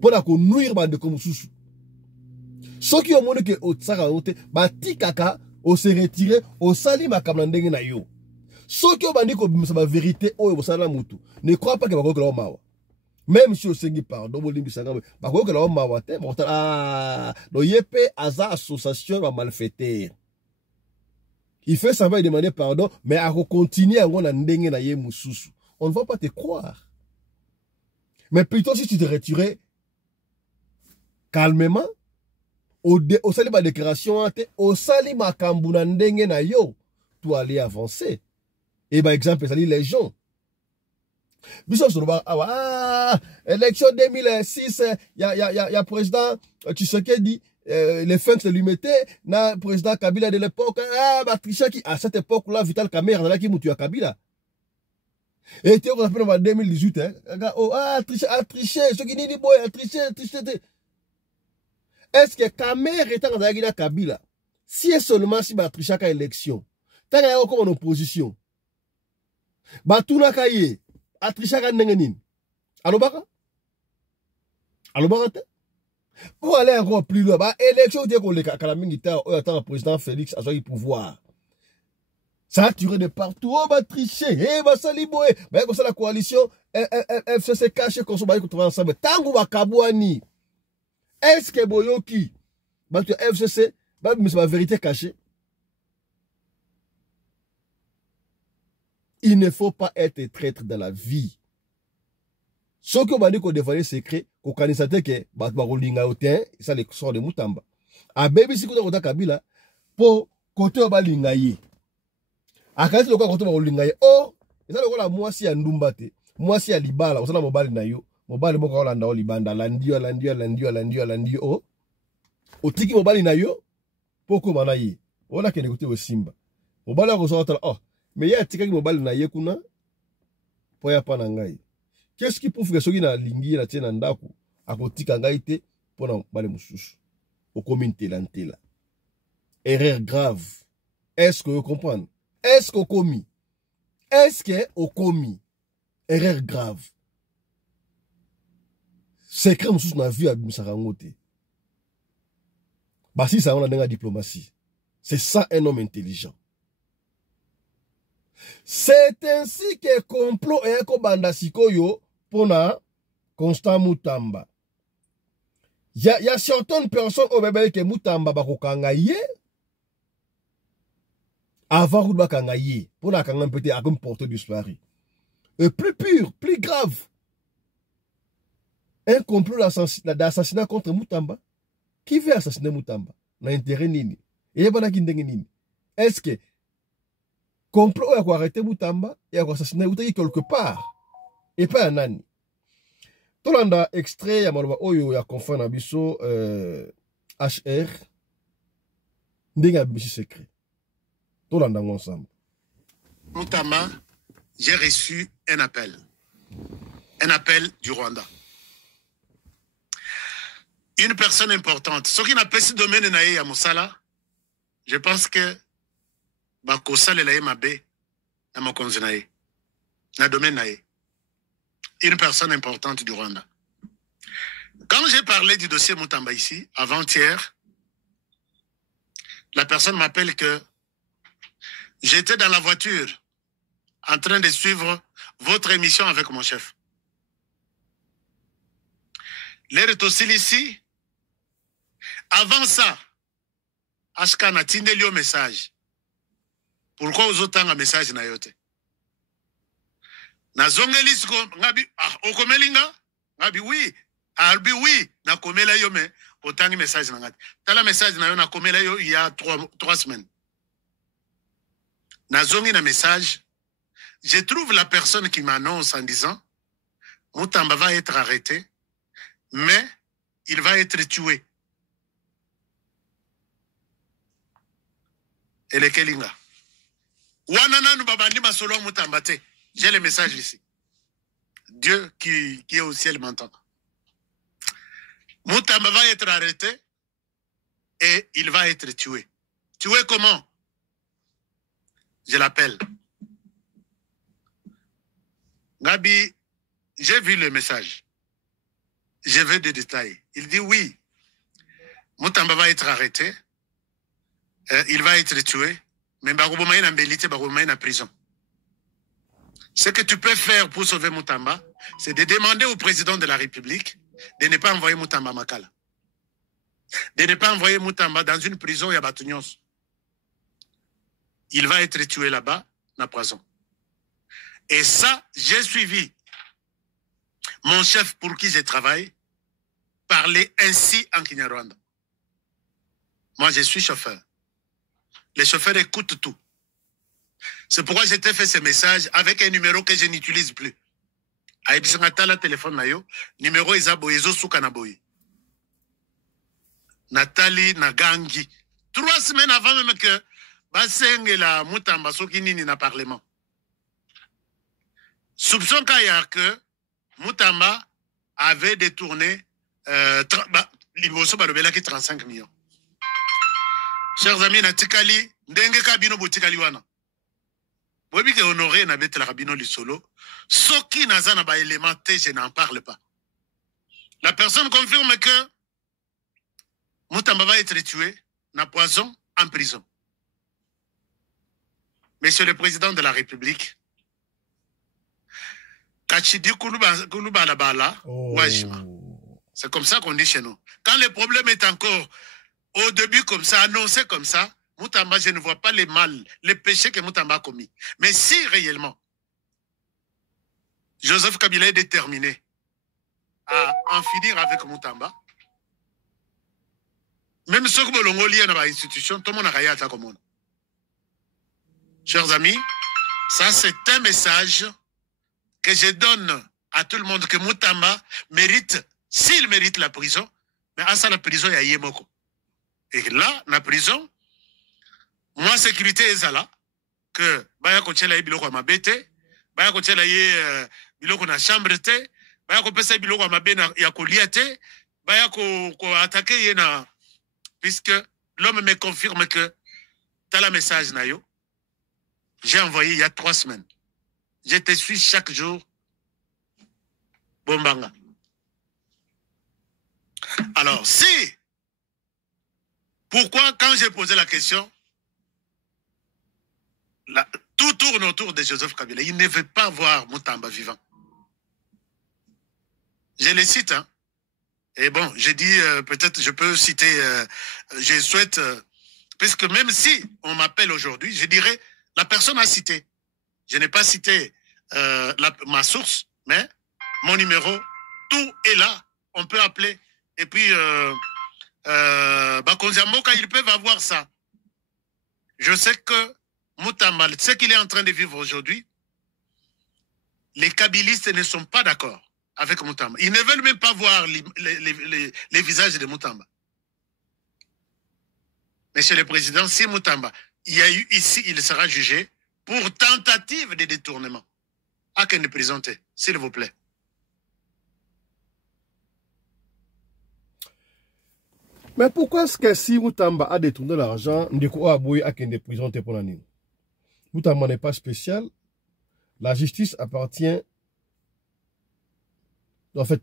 pour la nuire bande comme sous. Ceux qui ont montré que au tsaka bati kaka au se retirer au sali makamla ndenge na yo. Ceux qui ont bandi ko bimisa ba vérité o yo sala mutu. Ne crois pas que bakoko la mawa. Même si au sengi pardon bolimbi sanga bakoko la mawa te ah do yepe aza association va malfaiteur. Il fait ça va demander pardon mais à continuer à na ndenge na ye mususu. On ne va pas te croire. Mais plutôt si tu te retirais calmement au sali ma déclaration au sali ma kambuna ndenge na yo tu aller avancer et par exemple ça dit les gens biso sur élection 2006 il y a président Tshisekedi les feintes lui mettaient na président Kabila de l'époque Trichaki à cette époque là Vital Kamerhe là qui mutu à Kabila et tu on rappelle en 2018 triché ce qui dit boy triché. Est-ce que Kamerhe est en Kabila? Si et seulement si Trichaka a élection, tant qu'il y a comme en opposition, Batuna Kaye, a Trichaka Nengenin. Alobaka? Alobaka? Pour aller encore plus loin, élection, dès qu'on les Kalamingita, attend le président Félix à son pouvoir. Ça a tiré de partout, triché, saliboé, comme ça la coalition, FCC caché, qu'on se bat ensemble. Tango Bakabouani. Est-ce que Boyoki, FCC, c'est la vérité cachée? Il ne faut pas être traître dans la vie. Ce que on dit qu'on dévoile secret, qu'on connaissait que Barolinga Oten, ça les sort de Moutamba. A baby si qu'on a Kabila, pour côté au Balingaye. A quand le côté Barolingaye, oh, et ça le quoi la moi si à Ndumbate, moi si à Libala, on s'en a mobile na yo. Mobile moko olanda o libanda landio o otiki mobile na yo poko mana ye ona kende kote o Simba mobile ko so oh mais ya tika ki mobile na ye kuna po ya pana ngai qu'est-ce qui prouve que soki na lingi na tena ndako akotika ngai te pona mobile mususu o communauté lantela erreur grave. Est-ce que vous comprenez? Est-ce que commis erreur grave. Secret mususu na vie abimisaka ngo te. Basi ça on a dans la diplomatie. C'est ça un homme intelligent. C'est ainsi que complot et ko banda sikoyo pona Constant Mutamba. Il y a certaines personnes au bébé que Mutamba bakokanga ye avant que bakanga ye pour la kanga peut-être à comme porte disparu. Et plus pur, plus grave. Un complot d'assassinat contre Mutamba. Qui veut assassiner Mutamba? Na intérêt nini? Et bana kindenge nini? Est-ce que complot ya ko arrêter Mutamba et ko assassiner Mutamba quelque part? Et pas un nani. Tolanda extrait ya maloba oyo ya confrère na biso HR ndinga biso secret. Tolanda ensemble. Mutamba, j'ai reçu un appel. Un appel du Rwanda. Une personne importante. Ce qui n'a pas ce domaine à Moussala, je pense que Bakosa le Mabe à Mokonzinae. Na domaine une personne importante du Rwanda. Quand j'ai parlé du dossier Mutamba ici, avant-hier, la personne m'appelle que j'étais dans la voiture en train de suivre votre émission avec mon chef. L'air est aussi ici. Avant ça, Ashkan a tindé un message. Pourquoi vous avez un message na yote? Na zongelis ko ngabi okomelinga ngabi oui albi oui na komela yo me otangi message na ngati. Tala message na yo na komela yo il y a 3 semaines. Na zongi na message, je trouve la personne qui m'annonce en disant Mutamba va être arrêté, mais il va être tué. Et le Kelinga. Wanana nous babandi masolo Mutamba te. J'ai le message ici. Dieu qui est au ciel m'entend. Mutamba va être arrêté et il va être tué. Tué comment? Je l'appelle. Gabi, j'ai vu le message. Je veux des détails. Il dit oui. Moutamba va être arrêté. Il va être tué. Mais Baroubomaï n'a mbélité, Baroubomaï n'a prison. Ce que tu peux faire pour sauver Moutamba, c'est de demander au président de la République de ne pas envoyer Moutamba à Makala. De ne pas envoyer Moutamba dans une prison à Batounyos. Il va être tué là-bas, dans la prison. Et ça, j'ai suivi mon chef pour qui je travaille parler ainsi en Kinyarwanda. Moi, je suis chauffeur. Les chauffeurs écoutent tout. C'est pourquoi j'ai fait ce message avec un numéro que je n'utilise plus. Aïbisangata téléphone nayo, numéro Izabo Ezo Soukanaboyi. Nathalie Nagangi. 3 semaines avant même que Basengela Moutamba Sokinini na parlement. Soupçon qu'il y a que Moutamba avait détourné 35 millions. Chers amis, Natikali, Ndenge Kabino Boutikali Wana. Bobi que honoré na bête la Rabino Lissolo. Soki Nazana ba élémenté, je n'en parle pas. La personne confirme que Moutamba va être tué, na poison, en prison. Monsieur le Président de la République, Kachidi Koulouba la Bala, Wajima. C'est comme ça qu'on dit chez nous. Quand le problème est encore au début comme ça, annoncé comme ça, Moutamba, je ne vois pas les mal, les péchés que Moutamba a commis. Mais si réellement, Joseph Kabila est déterminé à en finir avec Moutamba, même ceux qui ont lié dans l'institution, tout le monde a réagi à comme Chers amis, ça c'est un message que je donne à tout le monde que Moutamba mérite, s'il mérite la prison, mais à ça la prison, il y a Yemoko. Et là, la prison, moi, sécurité est là, que Baya Kochela Biloko à ma bête, Baya Kochela Biloko na chambre, Baya Kopesa Biloko à ma bête, Yakoliate, Baya Ko attaqué Yena, puisque l'homme me confirme que t'as la message, Nayo. J'ai envoyé il y a 3 semaines. Je te suis chaque jour. Bombanga. Alors, pourquoi, quand j'ai posé la question, tout tourne autour de Joseph Kabila. Il ne veut pas voir Moutamba vivant. Je les cite, hein. Et bon, j'ai dit, peut-être je peux citer, je souhaite, puisque même si on m'appelle aujourd'hui, je dirais, la personne a cité. Je n'ai pas cité ma source, mais mon numéro, tout est là. On peut appeler. Et puis, Bakonziamboka, ils peuvent avoir ça. Je sais que Moutamba, ce qu'il est en train de vivre aujourd'hui, les kabylistes ne sont pas d'accord avec Moutamba. Ils ne veulent même pas voir les visages de Moutamba. Monsieur le Président, si Moutamba, il y a eu ici, il sera jugé pour tentative de détournement. À qu'elle ne présente, s'il vous plaît. Mais pourquoi est-ce que si Moutamba a détourné l'argent, Ndeko Aboui a qu'elle ne présente pour l'année? Moutamba n'est pas spécial. La justice appartient. En fait,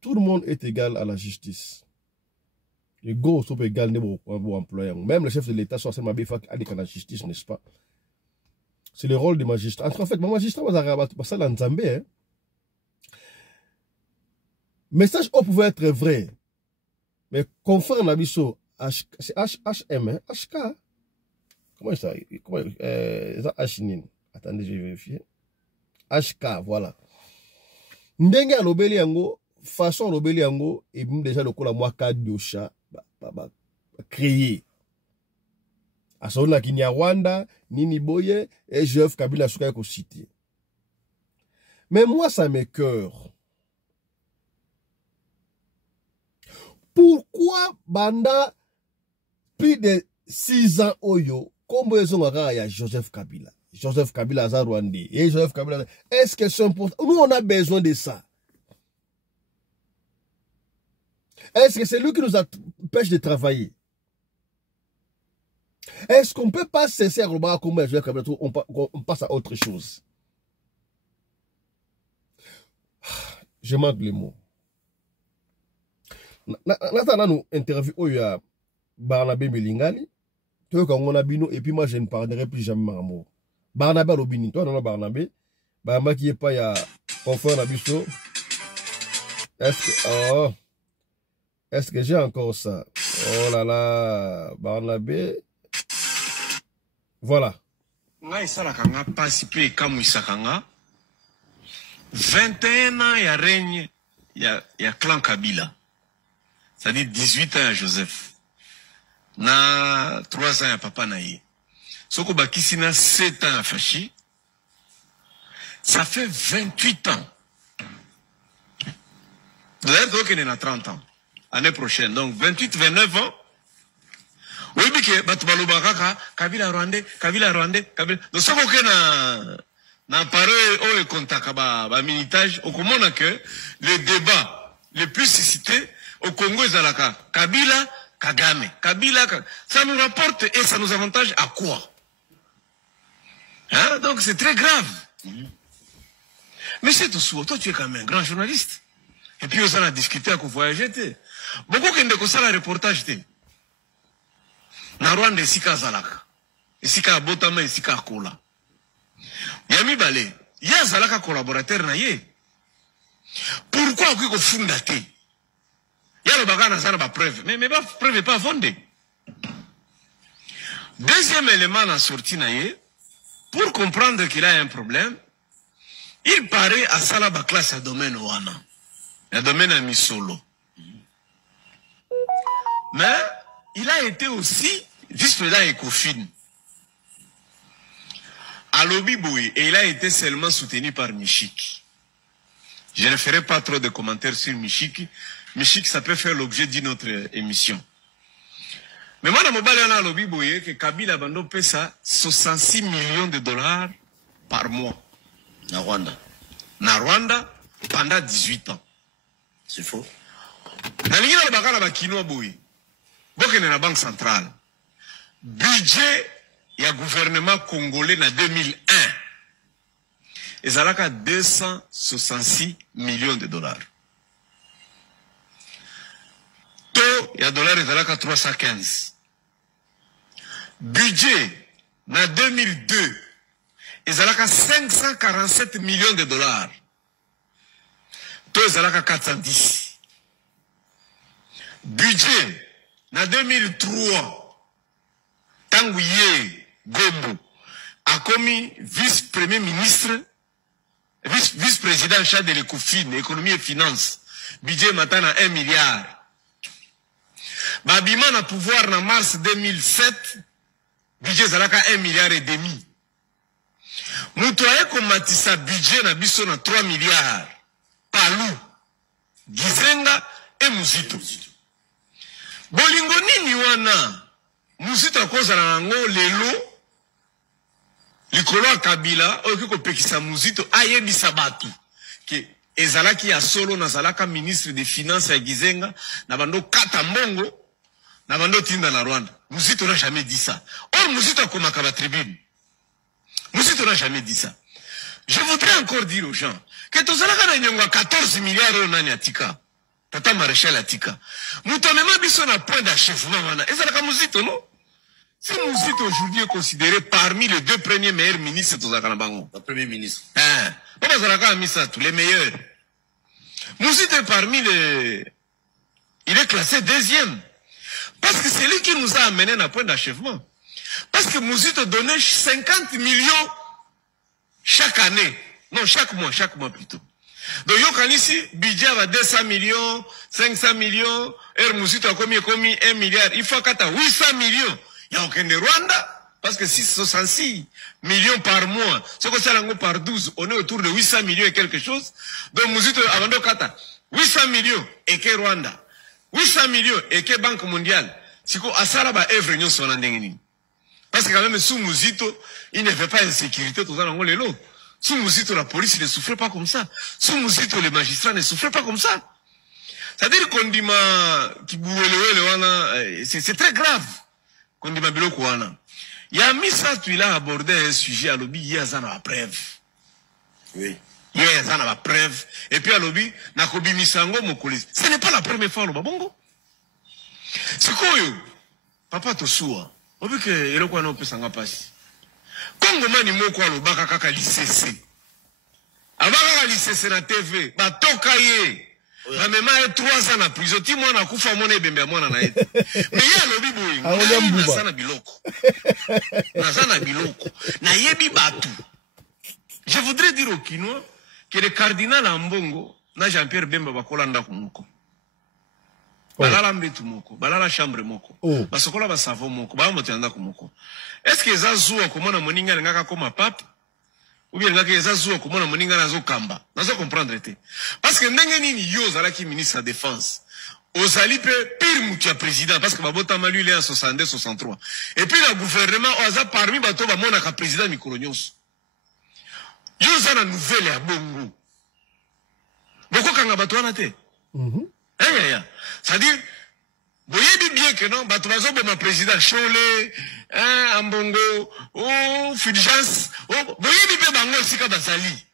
tout le monde est égal à la justice. Les gars sont égaux aux employeurs. Même le chef de l'État, soit ma béfa, a dit qu'à la justice, n'est-ce pas? C'est le rôle des magistrats. En fait, mon magistrat va passer dans Zambé. Message O pouvait être vrai. Mais confirme la biso, c'est HM, HK. Comment ça? Comment HNIN? Attendez, je vais vérifier. HK, voilà. Ndenge à l'obéli yango, façon l'obéli yango, et déjà le coup la moaka dosha, créé. À son la Kinyarwanda, Nini Boye, et Joseph Kabila Souka ko cité. Mais moi, ça m'écoeure. Pourquoi Banda, plus de 6 ans Oyo, comme ils ont à Joseph Kabila? Joseph Kabila a Rwandais. Et Joseph Kabila, est-ce que c'est important? Nous, on a besoin de ça. Est-ce que c'est lui qui nous empêche de travailler? Est-ce qu'on ne peut pas cesser à remarquer comment Joseph Kabila, on passe à autre chose? Je manque les mots. nata nanu interview oyo ya Barnabé Melingali to ka ngona bino et puis moi je ne parlerai plus jamais makambo Barnabé lobini toi non Barnabé ba maki e pa ya confort na biso est-ce que j'ai encore ça? Oh là là, Barnabé. Voilà. Nga isalaka nga pasi pe ekamwisaka nga 21 ans ya règne ya clan Kabila. C'est-à-dire 18 ans ya Joseph. Na 3 ans ya papa na ye. Soko bakisi na 7 ans ya Fachi. Ça fait 28 ans. D'ailleurs, donc, il est à 30 ans. Année prochaine. Donc, 28, 29 ans. Oui, mais que, Kabila Rwandais, Kabila Rwandais, Kabila. Donc, ça, na parole, au contact, militage, au comment que le débat le plus suscité au Congo est à Kabila, Kagame. Kabila, ça nous rapporte et ça nous avantage à quoi? Hein? Donc, c'est très grave. Mais c'est tout souvent, toi, tu es quand même un grand journaliste. Et puis, on a discuté avec voyager. Beaucoup qui ont fait un reportage. Na Rwanda, Sika Zalaka. Sika Botama, Sika Kola. Yami Balé. Ya Zalaka collaborateur na ye. Pourquoi on fondaté? Ya le bagana ça n'a preuve. Mais pas preuve pas fondée. Deuxième élément na sorti na ye, pour comprendre qu'il a un problème, il paraît à Salaba classe à domaine Wana. Le domaine à Misolo. Mais il a été aussi vice-président Ecofin à Lobiboui et il a été seulement soutenu par Michiki. Je ne ferai pas trop de commentaires sur Michiki. Michiki, ça peut faire l'objet d'une autre émission. Mais moi, dans mon balai, on a Lobiboui que Kabila Bando paie ça 66 millions de dollars par mois. Na Rwanda, pendant 18 ans. C'est faux. Dans la Banque centrale, budget du gouvernement congolais en 2001, ils ont 266 millions de dollars. Taux, il y a dollars, ils ont 315. Budget en 2002, ils ont 547 millions de dollars. Taux, ils ont 410. Budget en 2003, Tanguye Gombo a commis vice-premier ministre, vice-président chargé de l'Ecofin, économie et finances. Budget maintenant à 1 milliard. Babima na pouvoir en mars 2007, budget zalaka 1 milliard et demi. Moutoye komatisa budget na biso na 3 milliards. Palou, Gizenga et Muzito. Bolingo nini wana Muzito akoza na ngo lelo likolo ya Kabila oyo kopekisa Muzito ayebisa batu ke ezalaki ya solo na zalaka ministre des finances ya Gizenga na bando kata mbongo na bando tinda na Rwanda. Muzito n'a jamais dit ça. Or Muzito akomaka ba tribune. Muzito n'a jamais dit ça. Je voudrais encore dire aux gens que tozalaka na nyonga 14 milliards oyo nani atika. Tata Maréchal Atika. Moutonema biso na point d'achèvement wana. Et ça la Muzito, non? Si Muzito aujourd'hui est considéré parmi les 2 premiers meilleurs ministres de Zakanabango. Le premier ministre. Hein? Pourquoi Zalaka a mis ça tous les meilleurs? Muzito est parmi les... Il est classé 2e. Parce que c'est lui qui nous a amené à point d'achèvement. Parce que Muzito donnait 50 millions chaque année. Non, chaque mois plutôt. Donc, ici, budget va 200 millions, 500 millions, Muzito a commis 1 milliard. Il faut qu'il y ait 800 millions. Il y a aucun de Rwanda, parce que 66 millions par mois, ce que c'est par 12, on est autour de 800 millions et quelque chose. Donc, Muzito a vendu 800 millions et que Rwanda, 800 millions et que Banque mondiale. C'est quoi, à ça là-bas, Evre son parce que quand même, sous Muzito, il ne fait pas insécurité, tout ça, dans les lots. Sous Muzito, la police ne souffrait pas comme ça. Sous Muzito, les magistrats ne souffraient pas comme ça. C'est-à-dire qu'on dit c'est très grave. Qu'on dit biloko wana. Il y a mis ça, tu as abordé un sujet à l'objet, il y a ça dans la preuve. Oui. Il y a ça dans la preuve. Et puis à l'objet, Nakobi Misango Mokoli. Ce n'est pas la première fois, le babongo. sikoyo papa tosuwa obike eloko wana opesanga pasi kongomani moko alobaka kaka lisese abaka lisese na TV batoka ye bamema ye 3 ans na prison ti mwana akufa mwana ebembe ya mwana na ye me ye alobi boye naza na biloko naza na biloko nayebi bato. Je voudrais dire au Kinois que le cardinal Ambongo na Jean-Pierre Bemba bakolanda kumoko balala mbetu moko balala chambre moko basokola ba savon moko ba motenda kumoko. Est-ce que ça zuwa komona moninga ngaka koma pape ou bien ngaka ça zuwa komona moninga nazo kamba nazo comprendre te parce que ndenge nini yo zalaki ministre de défense ozali pe pire mutia président parce que babota malu il est en 62 63 et puis le gouvernement oza parmi bato ba mona ka président mikolo nyonso yo zana nouvelle ya bongo boko kanga bato wana te c'est-à-dire voyez bien que non bato bazo ma président Cholé Ambongo Fulgence voyez bien bango sika basali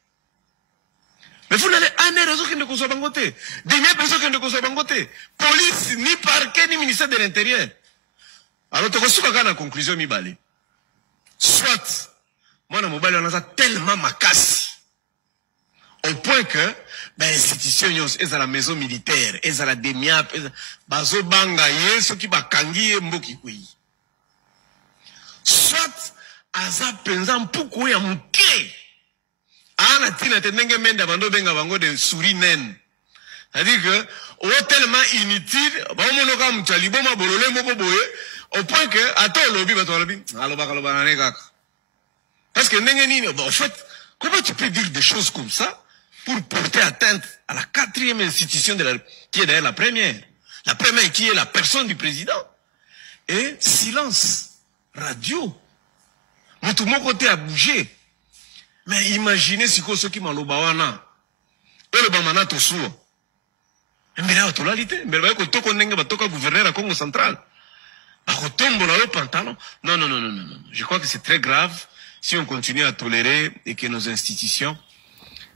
mais vous n'allez ane raison que ne koso bango te dernière personne que ne koso bango te police ni parquet ni ministère de l'intérieur. Alors to kosuka kana conclusion mibale soit mwana mobali wana za tellement makasi au point que ben institution yos est à la maison militaire est à la demiap bazo banga yeso ki bakangi ye mboki kwi soit aza penza mpuku ya muke ana tina tenenge menda bando benga bango de souris naine. C'est-à-dire que o tellement inutile ba mono ka mutali boma bolole moko boye au point que ato lobi bato lobi aloba kaloba na kaka. Parce que en fait, comment tu peux dire des choses comme ça pour porter atteinte à la 4e institution qui est d'ailleurs la première qui est la personne du président. Et silence, radio. Tout mon côté a bougé. Mais imaginez si ceux qui m'ont l'obawana. Et le bamana to soua. Mais là, autolalité. Mais là, quand on n'est pas gouverneur à Congo central. Non. Je crois que c'est très grave. Si on continue à tolérer et que nos institutions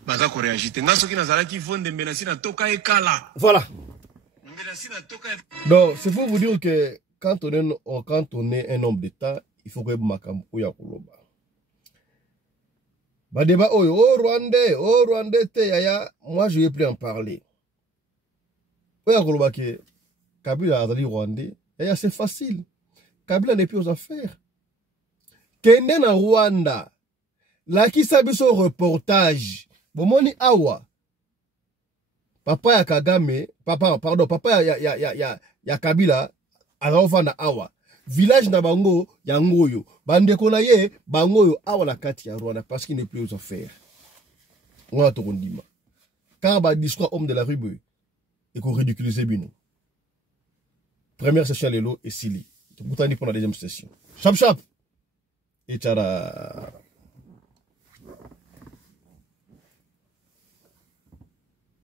vont réagir. Voilà. Donc, c'est pour vous dire que quand on est un homme d'État, il faut que Makam Oyakoloba. Badeba Rwandais, Yaya, moi je ne vais plus en parler. Oyakoloba que Kabila a dit Rwandais, Yaya c'est facile. Kabila n'est plus aux affaires. Kende na Rwanda, la ki sabi so reportage, bomoni awa, papa ya Kagame, papa ya Kabila, alaofana awa, village na bango, ya ngoyo, bandeko na ye, bangoyo awa la kati ya Rwanda, parce qu'il n'est plus aux affaires. On a tokondima. Quand ba discours homme de la rue, et qu'on ridiculise bino. Première session lelo et Sili. Tout pour la deuxième session. Chap chap. Et tchara.